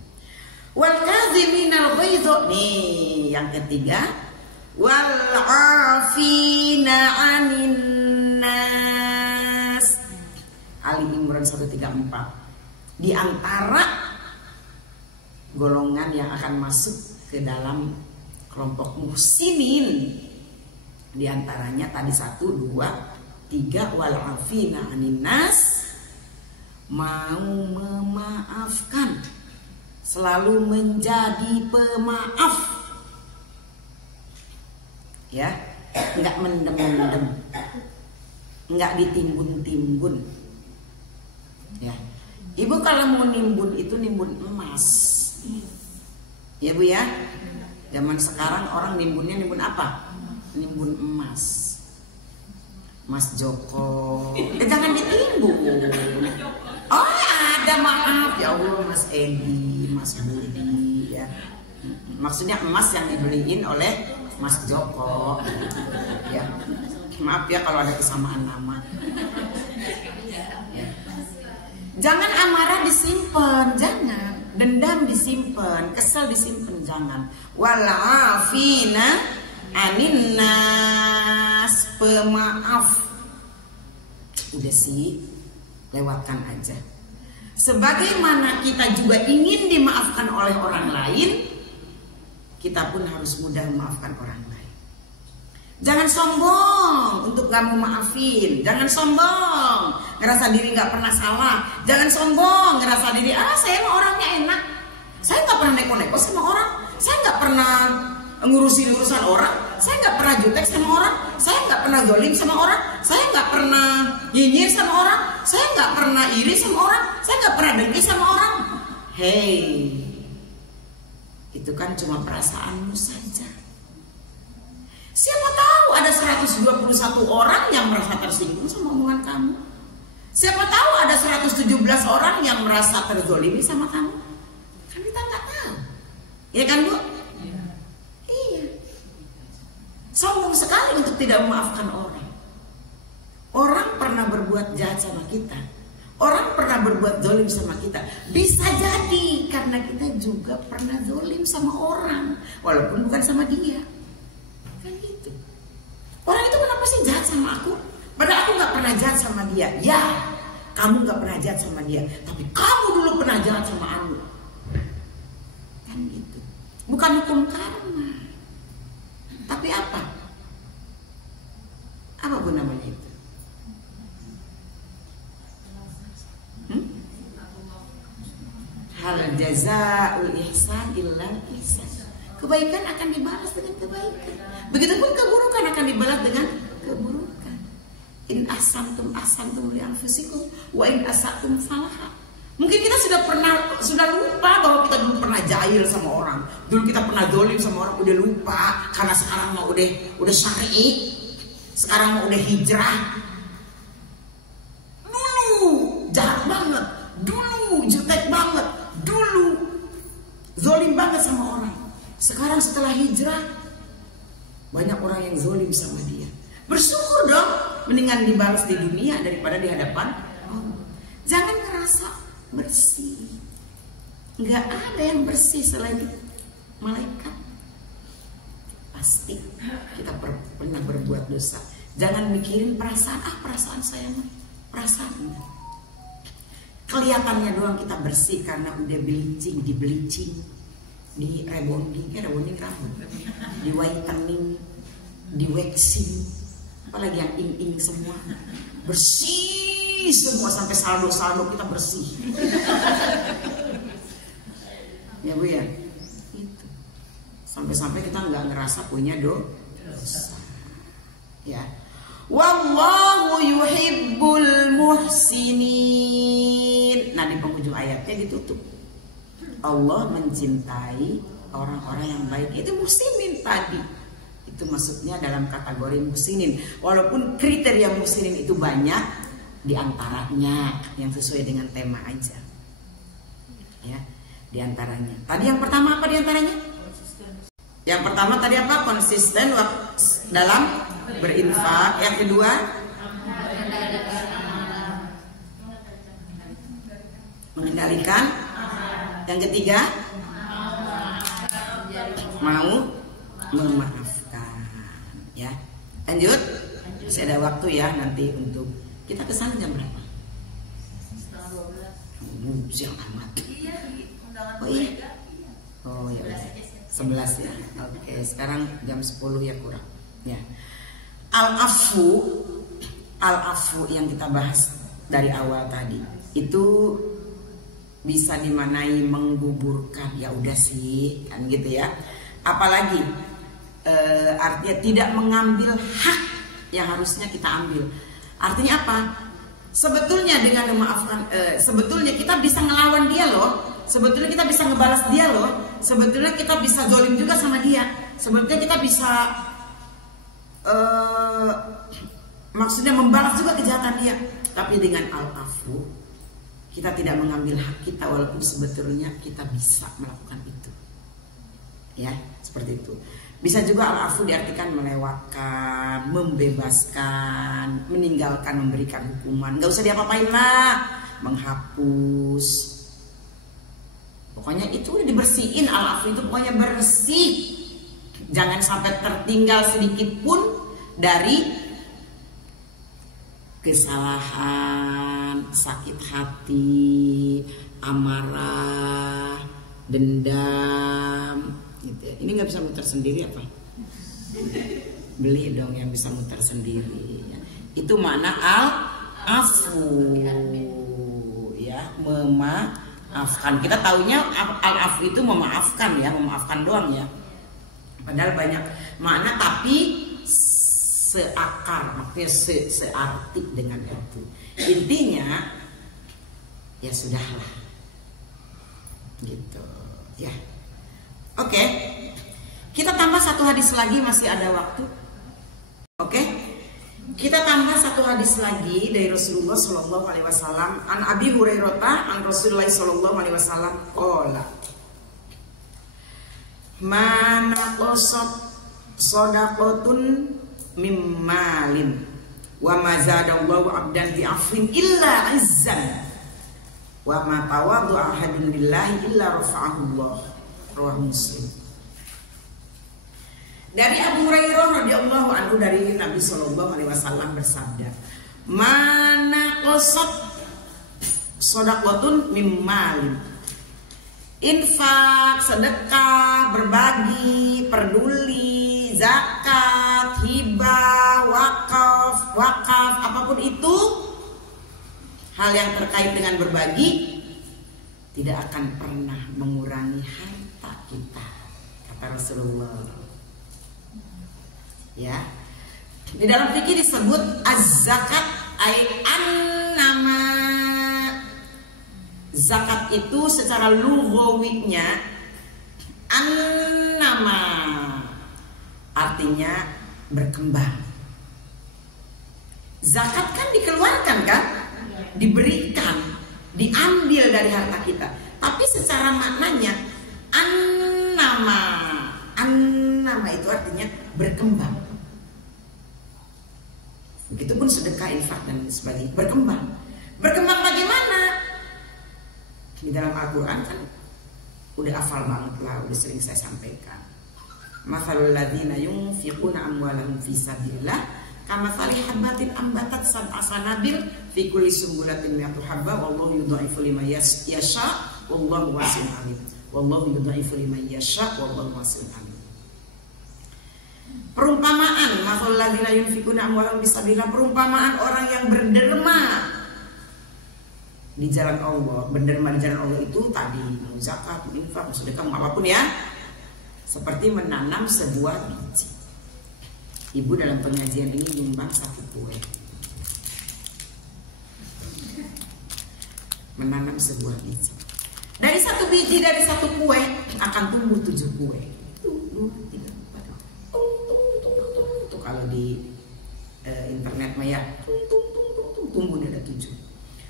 Wal kadziminal ghaidz, nih yang ketiga, wal afina 'anin nas. Ali Imran 134. Di antara golongan yang akan masuk ke dalam kelompok muhsinin, di antaranya tadi 1, 2, 3, wal afina 'anin nas, mau memaafkan, selalu menjadi pemaaf, ya, nggak mendem-mendem, nggak ditimbun-timbun, ya. Ibu kalau mau nimbun itu nimbun emas, ya Bu ya. Zaman sekarang orang nimbunnya nimbun apa? Nimbun emas. Mas Joko, jangan ditimbun. Oh ada, maaf ya Allah, Mas Edi, Mas Budi, ya. Maksudnya emas yang dibeliin oleh Mas Joko, ya. Maaf ya kalau ada kesamaan nama. Ya. Jangan amarah disimpan, jangan. Dendam disimpan, kesel disimpan, jangan. Wal afina 'anin nas, pemaaf. Udah sih, lewatkan aja. Sebagaimana kita juga ingin dimaafkan oleh orang lain, kita pun harus mudah memaafkan orang lain. Jangan sombong untuk gak mau maafin. Jangan sombong ngerasa diri gak pernah salah. Jangan sombong ngerasa diri, saya mah orangnya enak, saya gak pernah neko-neko sama orang, saya gak pernah ngurusin urusan orang, saya nggak pernah jutek sama orang, saya nggak pernah zolim sama orang, saya nggak pernah nyinyir sama orang, saya nggak pernah iri sama orang, saya nggak pernah dengki sama orang. Hey, itu kan cuma perasaanmu saja. Siapa tahu ada 121 orang yang merasa tersinggung sama omongan kamu. Siapa tahu ada 117 orang yang merasa terzolimi sama kamu. Kan kita nggak tahu, ya kan Bu? Sombong sekali untuk tidak memaafkan orang. Orang pernah berbuat jahat sama kita, orang pernah berbuat zalim sama kita. Bisa jadi karena kita juga pernah zalim sama orang, walaupun bukan sama dia. Kan gitu. Orang itu kenapa sih jahat sama aku? Padahal aku gak pernah jahat sama dia. Ya, kamu gak pernah jahat sama dia, tapi kamu dulu pernah jahat sama aku. Kan gitu. Bukan hukum karma, tapi apa? Apa pun namanya itu? Hal jazaa'ul ihsan illal ihsan. Kebaikan akan dibalas dengan kebaikan. Begitupun keburukan akan dibalas dengan keburukan. In ahsantum ahsantum li anfusikum wa in asatum falaha. Mungkin kita sudah lupa bahwa kita dulu pernah jahil sama orang, dulu kita pernah zalim sama orang, udah lupa karena sekarang mau udah syar'i, sekarang mau udah hijrah. Dulu jahat banget, dulu jutek banget, dulu zalim banget sama orang. Sekarang setelah hijrah banyak orang yang zalim sama dia. Bersyukur dong, mendingan dibalas di dunia daripada di hadapan Allah. Jangan ngerasa bersih. Nggak ada yang bersih selain malaikat. pasti kita pernah berbuat dosa. Jangan mikirin perasaan, perasaan saya mah, perasaan. Kelihatannya doang kita bersih karena udah bleaching, di bleaching, di rebonding rambut, di whitening, di waxing, apalagi yang ing semua bersih semua sampai saldo kita bersih. Ya Bu ya, itu sampai kita nggak ngerasa punya dosa. Ya. Wallahu yuhibbul muhsinin. Nah di penghujung ayatnya ditutup, Allah mencintai orang-orang yang baik. Itu muhsinin tadi, itu maksudnya dalam kategori muhsinin. Walaupun kriteria muhsinin itu banyak, diantaranya yang sesuai dengan tema aja. Ya, diantaranya. Tadi yang pertama apa diantaranya? Yang pertama tadi apa? Konsisten dalam berinfak. Yang kedua, mengendalikan. Yang ketiga, mau memaafkan. Ya, lanjut. Masih ada waktu ya nanti untuk kita kesana jam berapa? Siang amat. Oh iya. Oh ya. 11 ya. Oke, sekarang jam 10 ya kurang. Ya. Al-afu yang kita bahas dari awal tadi itu bisa dimanai menggugurkan. Ya udah sih kan gitu ya. Apalagi artinya tidak mengambil hak yang harusnya kita ambil. Artinya apa? Sebetulnya dengan memaafkan, sebetulnya kita bisa ngelawan dia loh. Sebetulnya kita bisa ngebalas dia loh. Sebetulnya kita bisa zolim juga sama dia. Sebetulnya kita bisa maksudnya membalas juga kejahatan dia. Tapi dengan al-afu, kita tidak mengambil hak kita walaupun sebetulnya kita bisa melakukan itu. Ya, seperti itu. Bisa juga al-afu diartikan melewatkan, membebaskan, meninggalkan, memberikan hukuman. Gak usah diapa-apain lah, menghapus. Pokoknya itu udah dibersihin, al-afu itu pokoknya bersih. Jangan sampai tertinggal sedikit pun dari kesalahan, sakit hati, amarah, dendam gitu ya. Ini nggak bisa muter sendiri apa? Beli dong yang bisa muter sendiri ya. Itu makna al-afu ya, memaafkan. Kita taunya al-afu itu memaafkan ya, memaafkan doang ya. Padahal banyak makna tapi seakar, maksudnya searti dengan itu. Intinya ya sudahlah gitu ya. Oke, kita tambah satu hadis lagi, masih ada waktu. Oke, kita tambah satu hadis lagi dari Rasulullah Shallallahu Alaihi Wasallam. An Abi Hurairah an Rasulullah Shallallahu Alaihi Wasallam qala mana qasat shadaqatun mimmalin wa ma zadallahu abdan bi afwin illa izzan wa ma tawadu ahadun billahi illa rafa'ahu Allah. Rawahu Muslim. Dari Abu Hurairah radhiyallahu anhu dari Nabi sallallahu alaihi wasallam bersabda, "Mana qasat shadaqatun mimmalin." Infak, sedekah, berbagi, peduli, zakat, hibah, wakaf, apapun itu, hal yang terkait dengan berbagi tidak akan pernah mengurangi harta kita, kata Rasulullah. Ya, di dalam fikih disebut az-zakat ay an-nama. Zakat itu secara lughawinya an-nama, artinya berkembang. Zakat kan dikeluarkan kan, diberikan, diambil dari harta kita. Tapi secara maknanya an-nama, an-nama itu artinya berkembang. Begitupun sedekah, infak dan sebagainya, berkembang. Berkembang bagaimana? Di dalam Al-Quran kan udah hafal banget lah, udah sering saya sampaikan. Mathalul ladzina yunfiquna amwalahum fi sabilillah kamathali habbatin ambatat sab'a sanabil fi kulli sumbulatin mi'atu habba wallahu yudha'ifu liman yasha wallahu wasi'un alim. Wallahu yudha'ifu liman yasha wallahu wasi'un alim. Perumpamaan mathalul ladzina yunfiquna amwalahum fi sabilillah, perumpamaan orang yang berderma di jalan Allah. Berderma di jalan Allah itu tadi mau zakat, mau infak, mau sedekah, mau apapun ya. Seperti menanam sebuah biji. Ibu dalam pengajian ini nyumbang 1 kue. Menanam sebuah biji. Dari 1 biji, dari 1 kue akan tumbuh 7 kue. Tuh kalau di internet mah ya, tumbuh ada 7.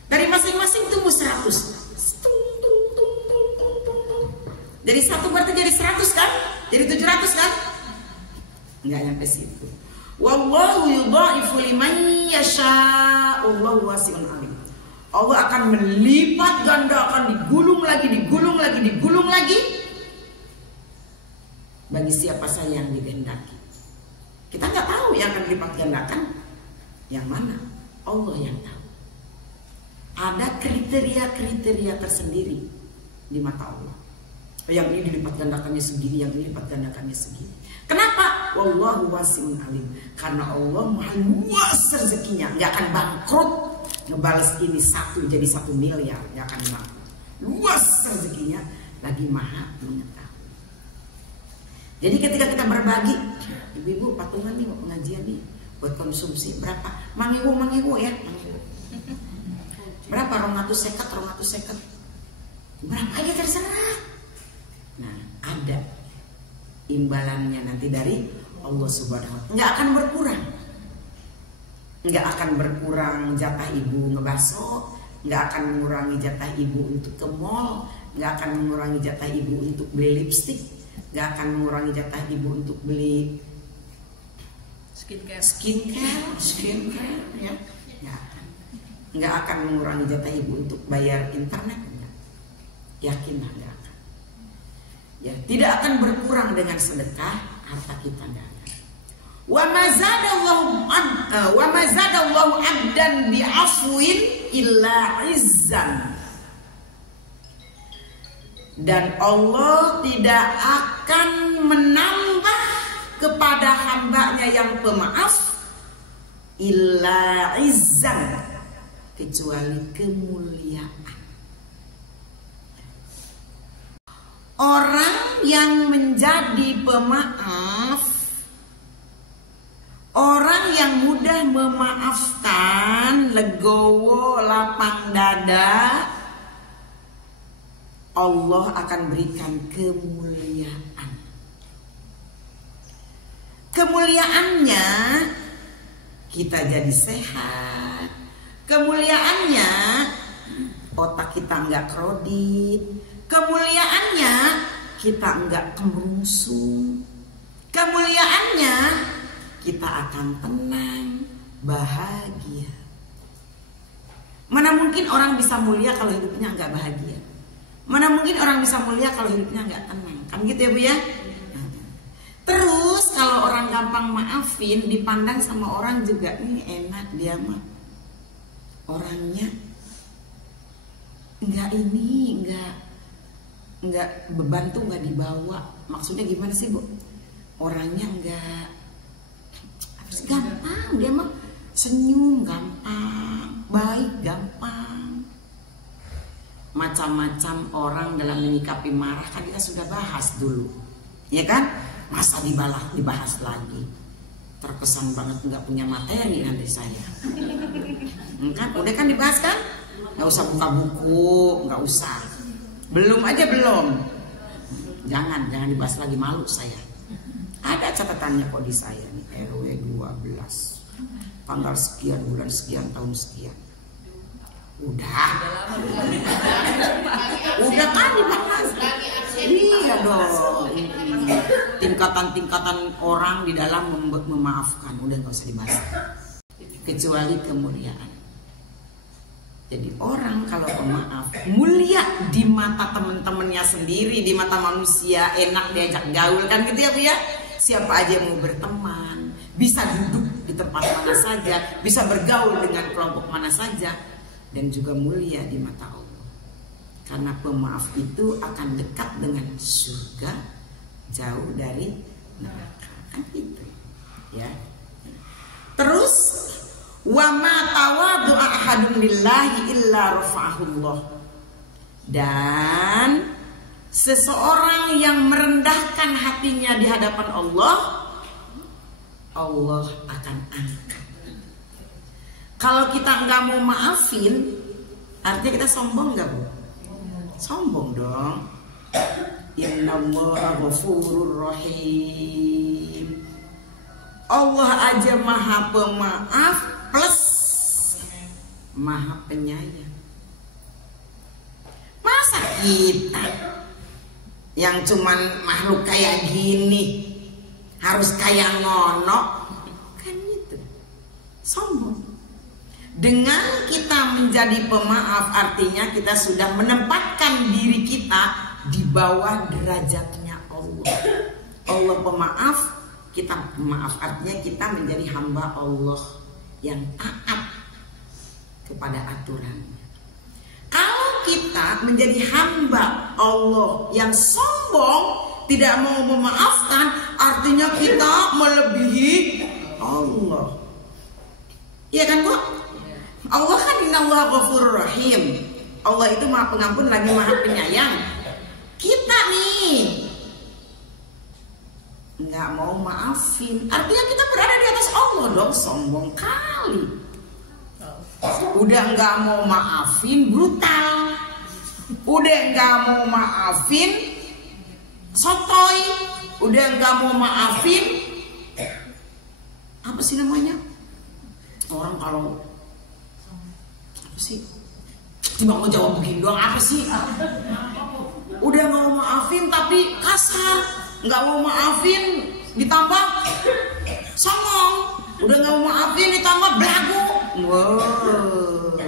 Dari masing-masing tumbuh 100. Dari 1 berarti jadi 100 kan? Jadi 700 kan? Enggak nyampe situ. Wallahu yudha'ifu liman yasha. Allahu wasi'un alim. Allah akan melipat ganda, akan digulung lagi, digulung lagi, digulung lagi bagi siapa saja yang dikehendaki. Kita nggak tahu yang akan dilipat gandakan yang mana. Allah yang tahu. Ada kriteria-kriteria tersendiri di mata Allah. Yang ini dilipat gandakannya segini, yang ini dilipat gandakannya segini. Kenapa? Wallahu wasi'un alim. Karena Allah maha luas rezekinya, nggak akan bangkrut. Ngebales ini 1 jadi 1 miliar, nggak akan bangkrut. Luas rezekinya, lagi maha mengetahui. Jadi ketika kita berbagi, ibu-ibu patungan nih mau pengajian nih buat konsumsi berapa? Mangiwu ya. Berapa? 250. Berapa aja terserah. Nah, ada imbalannya nanti dari Allah Subhanahu wa Ta'ala. Nggak akan berkurang. Nggak akan berkurang jatah ibu ngebaso, nggak akan mengurangi jatah ibu untuk ke mall, nggak akan mengurangi jatah ibu untuk beli lipstik, nggak akan mengurangi jatah ibu untuk beli skincare ya. Nggak akan mengurangi jatah ibu untuk bayar internet. Yakinlah nggak akan. Ya, tidak akan berkurang dengan sedekah harta kita nggak akan. Wa ma zadallahu abdan bi'afwin illa izzan. Dan Allah tidak akan menambah kepada hambanya yang pemaaf illa izzan, kecuali kemuliaan. Orang yang menjadi pemaaf, orang yang mudah memaafkan, legowo, lapang dada, Allah akan berikan kemuliaan. Kemuliaannya kita jadi sehat. Kemuliaannya otak kita nggak kredit. Kemuliaannya kita enggak kemerungsung. Kemuliaannya kita akan tenang, bahagia. Mana mungkin orang bisa mulia kalau hidupnya enggak bahagia? Mana mungkin orang bisa mulia kalau hidupnya enggak tenang? Kan gitu ya Bu ya? Terus kalau orang gampang maafin, dipandang sama orang juga ini enak dia mah. Orangnya enggak beban tuh nggak dibawa. Maksudnya gimana sih Bu? Orangnya enggak harus gampang, dia mah senyum gampang, baik gampang. Macam-macam orang dalam menyikapi marah kan kita sudah bahas dulu, ya kan? Masa dibahas lagi? Terkesan banget nggak punya materi nanti saya. Kan udah kan dibahas kan? Nggak usah buka buku, nggak usah. Belum aja belum. Jangan dibahas lagi, malu saya. Ada catatannya kok di saya nih, RW 12. Tanggal sekian, bulan sekian, tahun sekian. Udah kan dibahas. Iya dong. Tingkatan-tingkatan orang di dalam memaafkan, udah gak usah dibahas. Kecuali kemuliaan. Jadi orang kalau pemaaf mulia di mata teman-temannya sendiri, di mata manusia, enak diajak gaul kan gitu ya Bu ya. siapa aja yang mau berteman, bisa duduk di tempat mana saja, bisa bergaul dengan kelompok mana saja, dan juga mulia di mata Allah. Karena pemaaf itu akan dekat dengan surga, jauh dari neraka. Kan itu ya. Terus wa ma tawadu'a ahadun lillahi illa rafa'ahullah. Dan seseorang yang merendahkan hatinya di hadapan Allah, Allah akan angkat. Kalau kita nggak mau maafin, artinya kita sombong nggak, Bu? Sombong dong. Innallaha ghafurur rahim. Allah aja maha pemaaf plus maha penyayang. Masa kita yang cuman makhluk kayak gini harus kayak ngono? Kan gitu. Sombong. Dengan kita menjadi pemaaf, artinya kita sudah menempatkan diri kita di bawah derajatnya Allah. Allah pemaaf, kita pemaaf, artinya kita menjadi hamba Allah yang taat kepada aturannya. Kalau kita menjadi hamba Allah yang sombong, tidak mau memaafkan, artinya kita melebihi Allah. Iya kan, Bu? Allah kan innallaha ghafurur rahim. Allah itu maha pengampun lagi maha penyayang. Kita nih nggak mau maafin, artinya kita berada di atas Allah dong. Sombong kali. Udah nggak mau maafin, brutal. Udah nggak mau maafin, sotoy. Udah nggak mau maafin, apa sih namanya? Orang kalau apa sih? Cuma mau jawab begini doang, apa sih? Udah mau maafin tapi kasar, nggak mau maafin ditambah songong, udah nggak mau maafin ditambah belagu. Wow,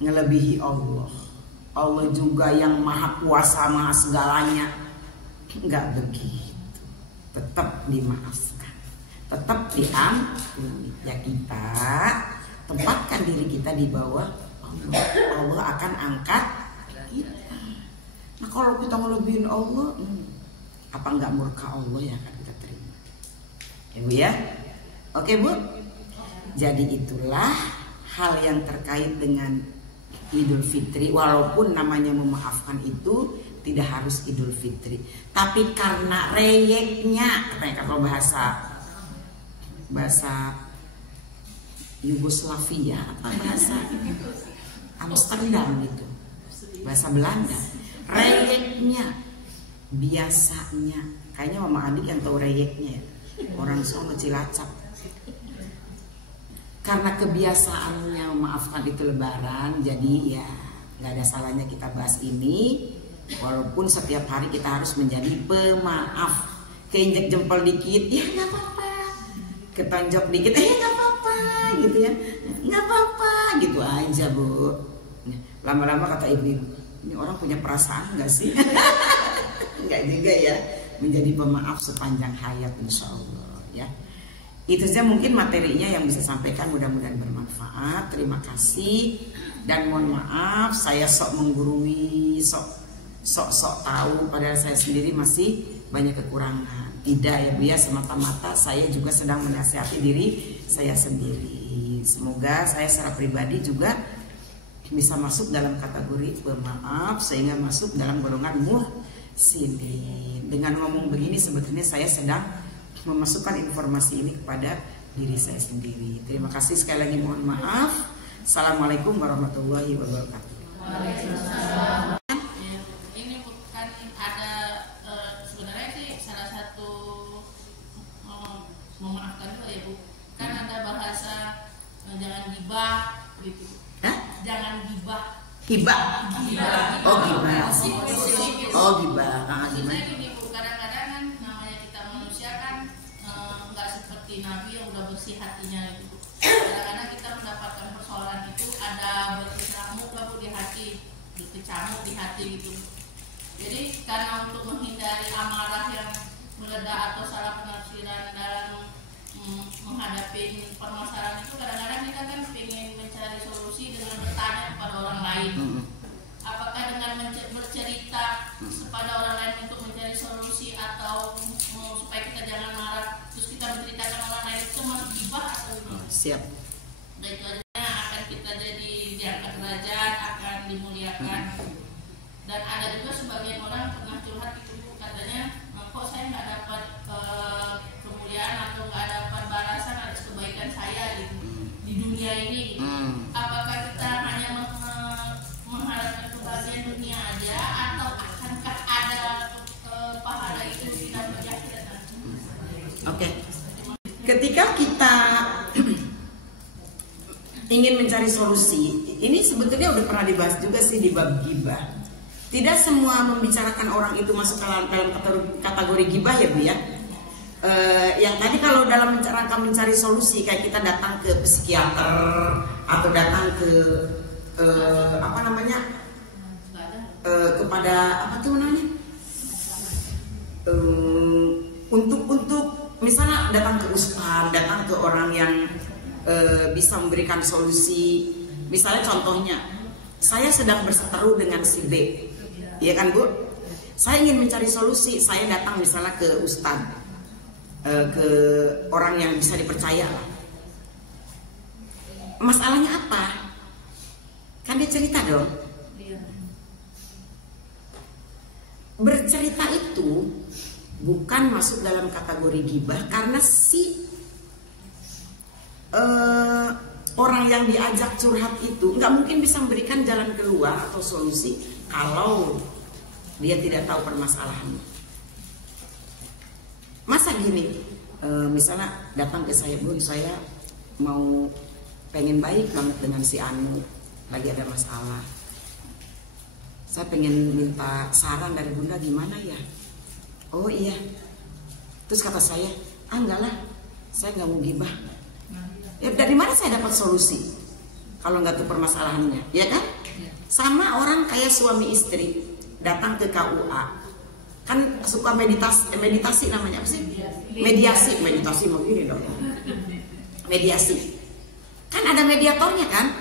ngelebihi Allah. Allah juga yang maha kuasa, maha segalanya. Nggak begitu, tetap dimaafkan, tetap diampuni. Ya kita tempatkan diri kita di bawah Allah, Allah akan angkat kita. Nah kalau kita ngelebihin Allah, apa nggak murka Allah yang akan kita terima? Ya Bu ya, oke Bu. Jadi itulah hal yang terkait dengan Idul Fitri. Walaupun namanya memaafkan itu tidak harus Idul Fitri, tapi karena reyeknya, katanya kalau bahasa Yugoslavia, apa bahasa Amsterdam itu, bahasa Belanda, reyeknya, biasanya, kayaknya Mama Adik yang tahu reyeknya ya, orang sono Cilacap. Karena kebiasaannya memaafkan itu Lebaran, jadi ya nggak ada salahnya kita bahas ini. Walaupun setiap hari kita harus menjadi pemaaf. Keinjek jempol dikit, ya nggak apa-apa. Ketonjok dikit, nggak apa-apa, gitu ya, nggak apa-apa, gitu aja Bu. Lama-lama kata ibu, ini orang punya perasaan nggak sih? Nggak juga ya. Menjadi pemaaf sepanjang hayat, insya Allah ya. Itu saja mungkin materinya yang bisa sampaikan, mudah-mudahan bermanfaat. Terima kasih dan mohon maaf saya sok menggurui, sok tahu, padahal saya sendiri masih banyak kekurangan. Tidak ya Bu ya, semata-mata saya juga sedang menasihati diri saya sendiri. Semoga saya secara pribadi juga bisa masuk dalam kategori pemaaf, sehingga masuk dalam golongan muhsinin. Dengan ngomong begini sebetulnya saya sedang memasukkan informasi ini kepada diri saya sendiri. Terima kasih sekali lagi, mohon maaf. Assalamualaikum warahmatullahi wabarakatuh. Waalaikumsalam. Ini bukan ada sebenarnya sih salah satu memaafkan itu ya Bu. Kan ada bahasa jangan gibah gitu. Hah? Jangan gibah. Hibah. Oh gibah. Oh gibah. Maksudnya gini Bu, kadang-kadang kan namanya kita manusia kan nggak seperti Nabi yang udah bersih hatinya itu. Kadang-kadang kita mendapatkan persoalan itu ada berkecamuk lah Bu di hati, berkecamuk di hati gitu. Jadi karena untuk menghindari amarah yang meledak atau salah penafsiran dalam menghadapi permasalahan itu, kadang-kadang kita kan ingin mencari solusi dengan bertanya kepada orang lain. Apakah dengan bercerita kepada orang lain untuk mencari solusi, atau supaya kita jangan marah terus kita menceritakan orang lain, itu masuk gibah atau gimana? Siap. Dan itu aja akan kita jadi diangkat derajat, akan dimuliakan. Dan ada juga sebagian orang pernah curhat itu, katanya kok saya nggak dapat kemuliaan atau nggak dapat balasan atas kebaikan saya gitu di dunia ini. Apakah kita hanya mengharapkan kebahagiaan dunia aja, atau akankah ada pahala itu di dalam akhirat nanti? Oke. Ketika kita ingin mencari solusi, ini sebetulnya udah pernah dibahas juga sih di bab gibah. Tidak semua membicarakan orang itu masuk dalam kategori gibah ya Bu ya. Yang tadi kalau dalam rangka mencari solusi, kayak kita datang ke psikiater atau datang ke kepada apa tuh namanya, untuk misalnya datang ke ustaz, datang ke orang yang bisa memberikan solusi. Misalnya contohnya, saya sedang berseteru dengan si B, ya kan Bu? Saya ingin mencari solusi, saya datang misalnya ke ustaz, ke orang yang bisa dipercaya lah. Masalahnya apa? Kan dia cerita dong. Bercerita itu bukan masuk dalam kategori gibah, karena si orang yang diajak curhat itu nggak mungkin bisa memberikan jalan keluar atau solusi kalau dia tidak tahu permasalahannya. Masa gini, misalnya datang ke saya, Bu, saya mau pengen baik banget dengan si Anu, lagi ada masalah. Saya pengen minta saran dari Bunda gimana ya? Oh iya. Terus kata saya, enggak lah, saya nggak mau gibah. Ya dari mana saya dapat solusi kalau nggak tahu permasalahannya, ya kan? Sama orang kayak suami istri datang ke KUA, kan suka meditasi namanya apa sih? Meditasi mau gini dong. Mediasi. Kan ada mediatornya kan?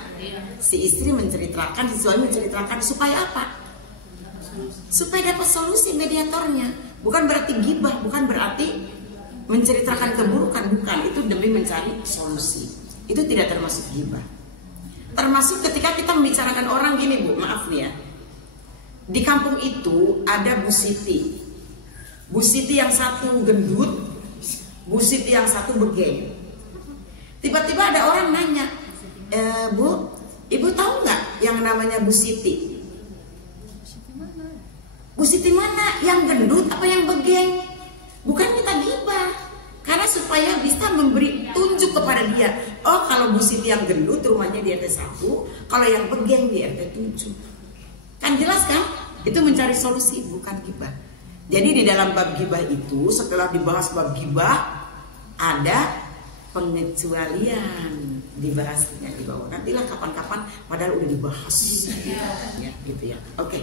Si istri menceritakan, si suami menceritakan, supaya apa? Supaya dapat solusi mediatornya. Bukan berarti gibah, bukan berarti menceritakan keburukan, bukan. Itu demi mencari solusi. Itu tidak termasuk gibah. Termasuk ketika kita membicarakan orang gini, Bu, maaf nih ya. Di kampung itu ada Bu Siti. Bu Siti yang satu gendut, Bu Siti yang satu begeng. Tiba-tiba ada orang nanya, Bu, Ibu tahu nggak yang namanya Bu Siti? Bu Siti mana? Yang gendut apa yang begeng? Bukan kita gibah, karena supaya bisa memberi tunjuk kepada dia. Oh, kalau Bu Siti yang gendut rumahnya di RT 1, kalau yang begeng di RT 7. Kan jelas kan? Itu mencari solusi, bukan gibah. Jadi di dalam bab gibah itu, setelah dibahas bab gibah, ada pengecualian, dibahasnya di bawah. Nantilah kapan-kapan, padahal udah dibahas. Ya, gitu ya. Oke.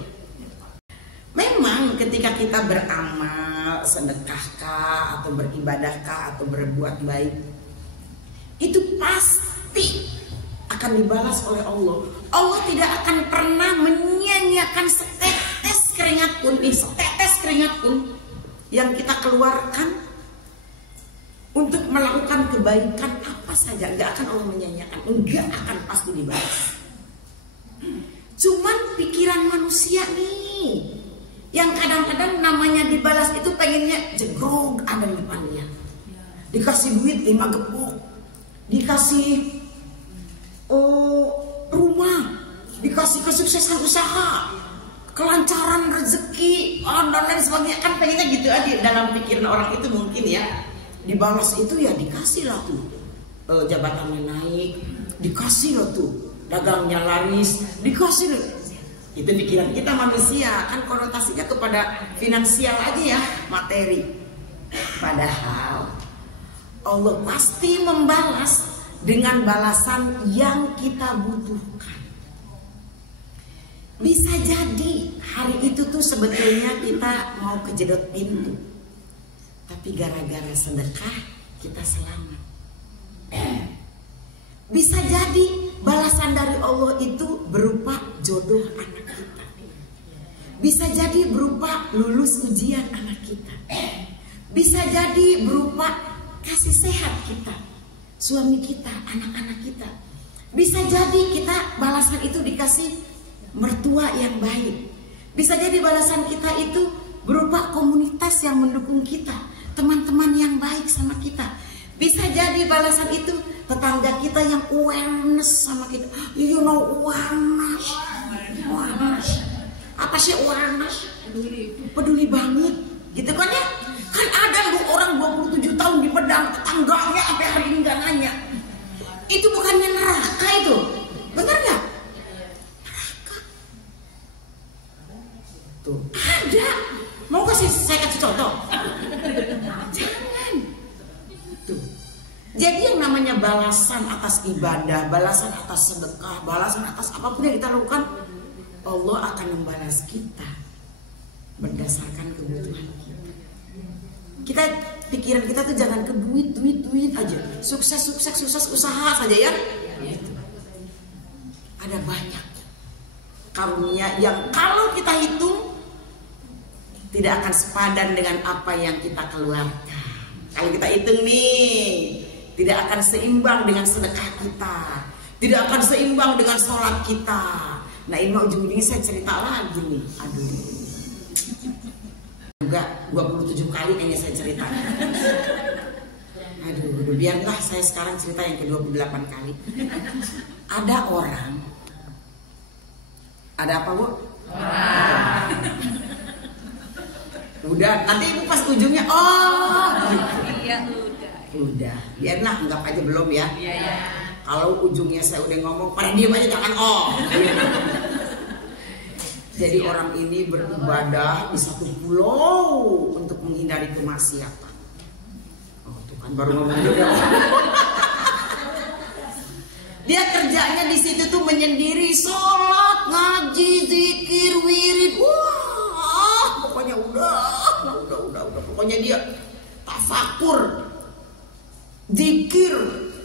Memang ketika kita beramal, sedekahkah atau beribadahkah atau berbuat baik, itu pasti akan dibalas oleh Allah. Allah tidak akan pernah menyia-nyiakan setetes keringat pun yang kita keluarkan untuk melakukan kebaikan apa saja. Enggak akan Allah menyia-nyiakan, enggak akan pasti dibalas. Cuman pikiran manusia nih yang kadang-kadang namanya dibalas itu pengennya jegrog ada di depannya, dikasih duit 5 gepok, dikasih rumah, dikasih kesuksesan usaha, kelancaran rezeki, dan lain sebagainya. Kan pengennya gitu aja dalam pikiran orang itu mungkin ya. Dibalas itu ya dikasih lah tuh jabatannya naik, dikasih lah tuh dagangnya laris, dikasih lah. Itu pikiran kita manusia, kan konotasinya kepada finansial aja ya, materi. Padahal Allah pasti membalas dengan balasan yang kita butuhkan. Bisa jadi hari itu tuh sebetulnya kita mau kejedot pintu, tapi gara-gara sedekah kita selamat. Bisa jadi balasan dari Allah itu berupa jodoh anak kita. Bisa jadi berupa lulus ujian anak kita. Bisa jadi berupa kasih sehat kita, suami kita, anak-anak kita. Bisa jadi kita balasan itu dikasih mertua yang baik. Bisa jadi balasan kita itu berupa komunitas yang mendukung kita, teman-teman yang baik sama kita. Bisa jadi balasan itu tetangga kita yang awareness sama kita. You know awareness. Apa sih awareness? Peduli banget, gitu kan ya? Kan ada lu orang 27 tahun di Pedang, tetangganya sampai hari ini nggak nanya. Itu bukannya neraka itu, benar nggak? Neraka. Tuh ada. Mau saya kasih contoh? Jangan. Tuh. Jadi yang namanya balasan atas ibadah, balasan atas sedekah, balasan atas apapun yang kita lakukan, Allah akan membalas kita berdasarkan kebutuhan kita. Kita pikiran kita tuh jangan ke duit aja, sukses usaha saja ya. Ada banyak karunia yang kalau kita hitung tidak akan sepadan dengan apa yang kita keluarkan. Kalau kita hitung nih, tidak akan seimbang dengan sedekah kita, tidak akan seimbang dengan sholat kita. Nah ini ujung-ujungnya saya cerita lagi nih. Aduh, juga 27 kali kayaknya saya cerita. Aduh, biarlah saya sekarang cerita yang ke-28 kali. Ada orang, ada apa Bu? Udah, nanti Ibu pas ujungnya gitu. Iya Udah, biarlah, anggap aja belum ya. Iya. Kalau ujungnya saya udah ngomong, pada diem aja jangan Jadi orang ini beribadah di satu pulau untuk menghindari kemaksiatan. Oh, tuh kan baru ngomong juga. Dia kerjanya di situ tuh menyendiri, sholat, ngaji, zikir, wirid. Wah, pokoknya udah. Pokoknya dia tafakur, zikir,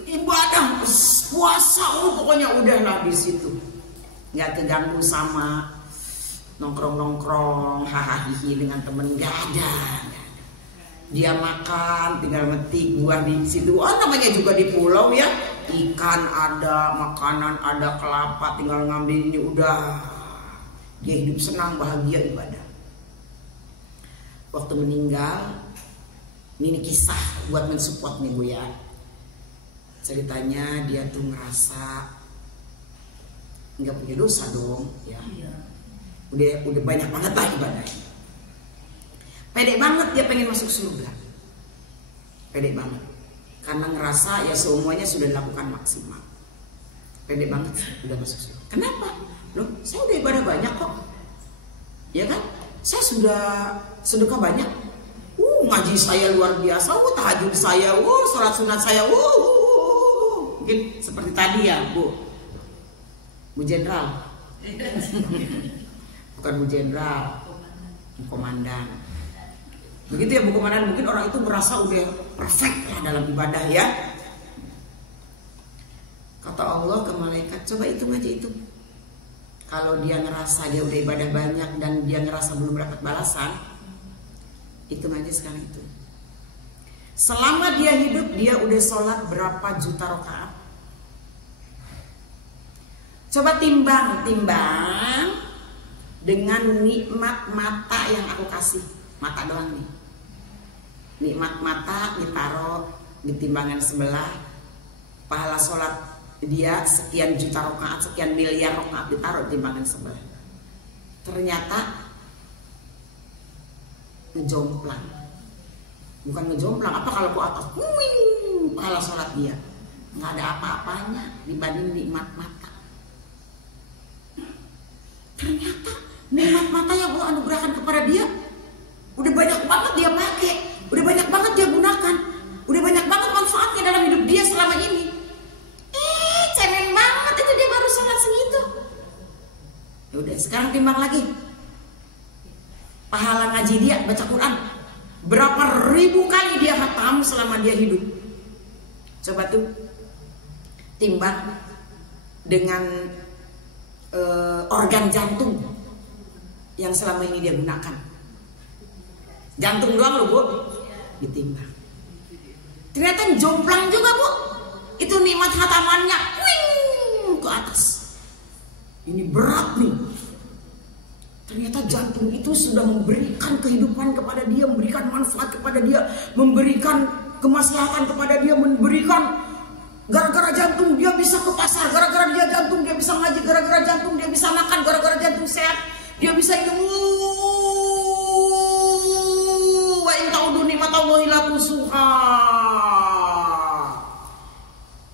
ibadah, puasa, pokoknya udahlah di situ. Nggak keganggu sama nongkrong hahaha dengan temen, nggak ada. Dia makan tinggal metik buah di situ. Oh namanya juga di pulau ya, ikan ada, makanan ada, kelapa tinggal ngambil ini udah. Dia hidup senang, bahagia, ibadah. Waktu meninggal, ini kisah buat mensupport nih Bu ya. Ceritanya dia tuh ngerasa nggak punya dosa dong ya. Udah banyak banget lah ibadahnya. Pede banget dia pengen masuk surga. Pede banget. Karena ngerasa ya semuanya sudah dilakukan maksimal. Pede banget udah masuk surga. Kenapa? Loh, saya udah ibadah banyak kok. Ya kan? Saya sudah sedekah banyak. Ngaji saya luar biasa. Tahajud saya. Sholat sunat saya. Mungkin seperti tadi ya, Bu Jenderal. Bukan Bu Jenderal, Bu Komandan. Begitu ya Bu Komandan, mungkin orang itu merasa udah perfect lah dalam ibadah ya. Kata Allah ke malaikat, coba hitung aja itu. Kalau dia ngerasa dia udah ibadah banyak dan dia ngerasa belum dapat balasan, hitung aja sekarang itu. Selama dia hidup, dia udah sholat berapa juta rakaat? Coba timbang dengan nikmat mata yang aku kasih. Mata doang nih. Nikmat mata ditaruh di timbangan sebelah. Pahala sholat dia sekian juta rakaat, sekian miliar rakaat ditaruh di timbangan sebelah. Ternyata ngejomplang. Bukan ngejomplang, apa kalau ke atas? Pahala sholat dia nggak ada apa-apanya dibanding nikmat mata. Ternyata nikmat mata yang Allah anugerahkan kepada dia udah banyak banget dia pakai, udah banyak banget dia gunakan, udah banyak banget manfaatnya dalam hidup dia selama ini. Cemen banget itu dia baru sholat segitu. Ya udah, sekarang timbang lagi pahala ngaji dia baca Quran. Berapa ribu kali dia hatam selama dia hidup. Coba tuh timbang dengan organ jantung yang selama ini dia gunakan. Jantung doang loh Bu, ditimbang. Ternyata jomplang juga Bu. Itu nikmat hatamannya, wing, ke atas. Ini berat nih. Ternyata jantung itu sudah memberikan kehidupan kepada dia, memberikan manfaat kepada dia, memberikan kemaslahatan kepada dia, memberikan. Gara-gara jantung dia bisa ke pasar, gara-gara dia jantung dia bisa ngaji, gara-gara jantung dia bisa makan, gara-gara jantung sehat dia bisa hidup. Wa in ta'udu ni'matallahi la tusuha.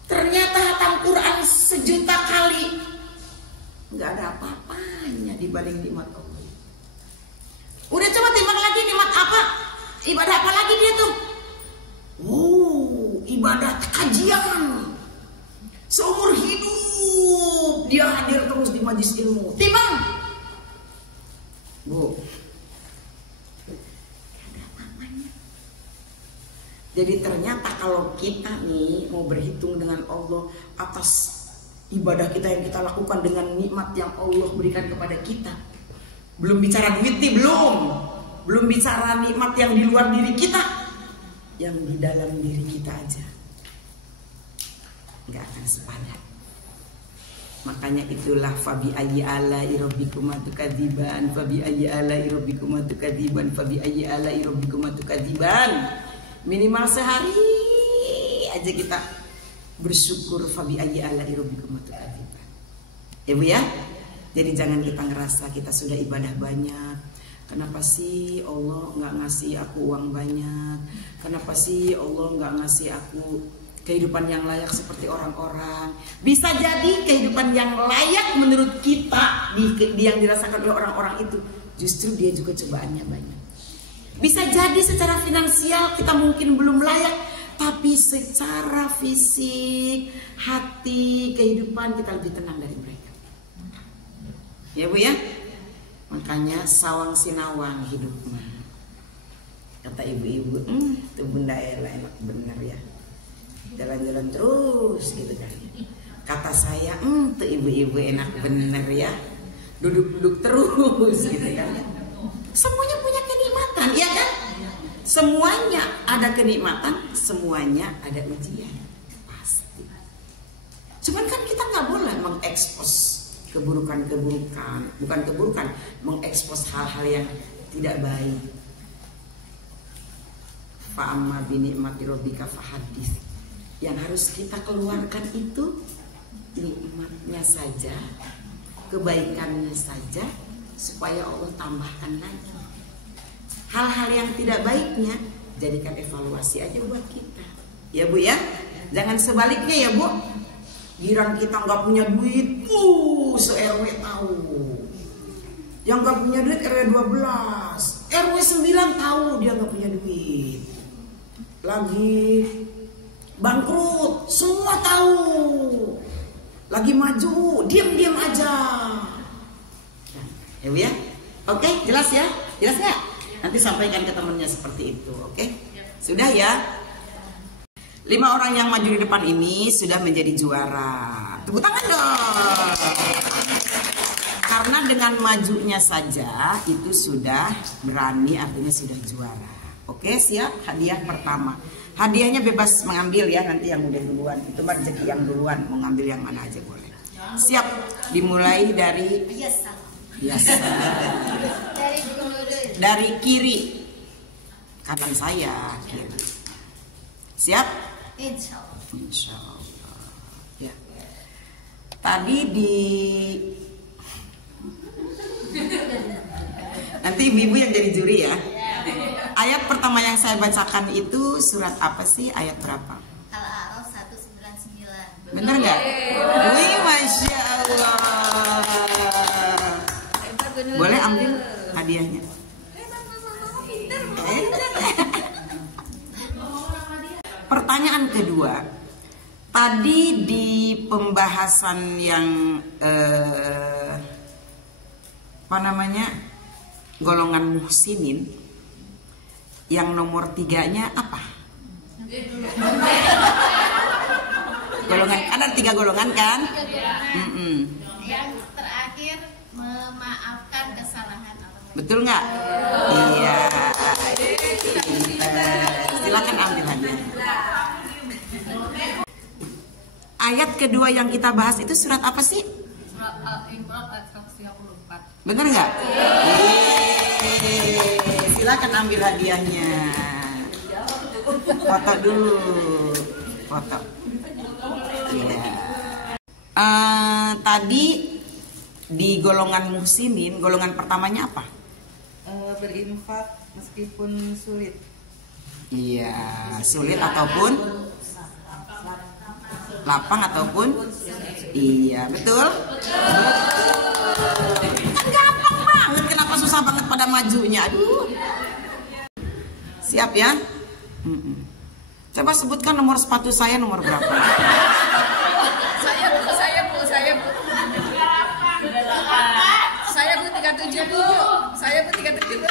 Ternyata hatam Quran 1.000.000 kali nggak ada apa-apanya dibanding nikmat Allah. Udah coba timbang lagi nikmat apa? Ibadah apa lagi dia tuh? Ibadah kajian. Seumur hidup dia hadir terus di majelis ilmu. Timbang, Bu, ada apa-apanya. Jadi ternyata kalau kita nih mau berhitung dengan Allah atas ibadah kita yang kita lakukan dengan nikmat yang Allah berikan kepada kita, belum bicara duit nih, belum bicara nikmat yang di luar diri kita, yang di dalam diri kita aja nggak akan sepadan. Makanya itulah fabi ayyi alai rabbikum tukadziban, fabi ayyi alai rabbikum tukadziban, fabi ayyi alai rabbikum tukadziban. Minimal sehari aja kita bersyukur fabi ayyi alai rabbikum tukadziban. Ya Bu ya. Jadi jangan kita ngerasa kita sudah ibadah banyak. Kenapa sih Allah nggak ngasih aku uang banyak? Kenapa sih Allah nggak ngasih aku kehidupan yang layak seperti orang-orang? Bisa jadi kehidupan yang layak menurut kita yang dirasakan oleh orang-orang itu justru dia juga cobaannya banyak. Bisa jadi secara finansial kita mungkin belum layak, tapi secara fisik, hati, kehidupan kita lebih tenang dari mereka. Ya Bu ya. Makanya sawang sinawang hidupnya. Kata ibu-ibu, tuh Bunda Ella enak bener ya. Jalan-jalan terus gitu kan. Kata saya, tuh ibu-ibu enak bener ya. Duduk-duduk terus gitu kan. Semuanya punya kenikmatan, ya kan? Semuanya ada kenikmatan, semuanya ada ujian. Pasti. Cuman kan kita nggak boleh mengekspos keburukan-keburukan, bukan keburukan, mengekspos hal-hal yang tidak baik. Fa'amma binikmati rabbika fahadits. Yang harus kita keluarkan itu nikmatnya saja, kebaikannya saja, supaya Allah tambahkan lagi. Hal-hal yang tidak baiknya jadikan evaluasi aja buat kita. Ya Bu ya, jangan sebaliknya ya Bu. Giran kita nggak punya duit, se-RW tahu. Yang nggak punya duit RW 12, RW 9 tahu dia nggak punya duit. Lagi bangkrut, semua tahu. Lagi maju, diam-diam aja. Ya Bu ya, oke, jelas ya, jelas nggak? Nanti sampaikan ke temennya seperti itu, oke? Sudah ya. 5 orang yang maju di depan ini sudah menjadi juara. Tepuk tangan dong. Karena dengan majunya saja itu sudah berani, artinya sudah juara. Oke, siap? Hadiah pertama. Hadiahnya bebas mengambil ya, nanti yang udah duluan. Itu mah rezeki yang duluan, mau ngambil yang mana aja boleh. Siap? Dimulai dari biasa. Dari kiri. Kanan saya, kiri. Siap? Insya Allah. Ya. Tadi nanti ibu-ibu yang jadi juri ya. Ayat pertama yang saya bacakan itu surat apa sih? Ayat berapa? Al-A'raf 199. Bener nggak? Wih, Masya Allah. Boleh ambil hadiahnya. Pertanyaan kedua, tadi di pembahasan yang golongan muhsinin, Yang nomor 3-nya apa? Golongan, ada 3 golongan kan? Yang terakhir memaafkan kesalahan orang. Betul nggak? Iya. Silakan ambil hadiah. Ayat kedua yang kita bahas itu surat apa sih? Surat Al-Imran ayat 134. Bener nggak? Silakan ambil hadiahnya. Foto dulu. Foto. Iya. Tadi di golongan muhsinin, golongan pertamanya apa? Berinfak meskipun sulit. Iya, sulit ataupun lapang ataupun iya, betul? Kan gampang banget, kenapa susah banget pada majunya? Aduh. Siap ya? Coba sebutkan nomor sepatu saya nomor berapa? Saya bu. Saya bu 37 bu. Saya bu 37 bu.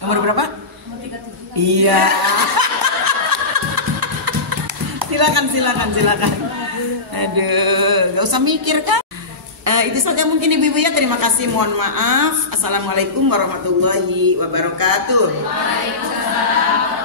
Nomor berapa? Nomor 37. Iya. Silakan. Aduh, gak usah mikir kan? Itu saja mungkin ibu-ibu ya. Terima kasih. Mohon maaf. Assalamualaikum warahmatullahi wabarakatuh. Waalaikumsalam.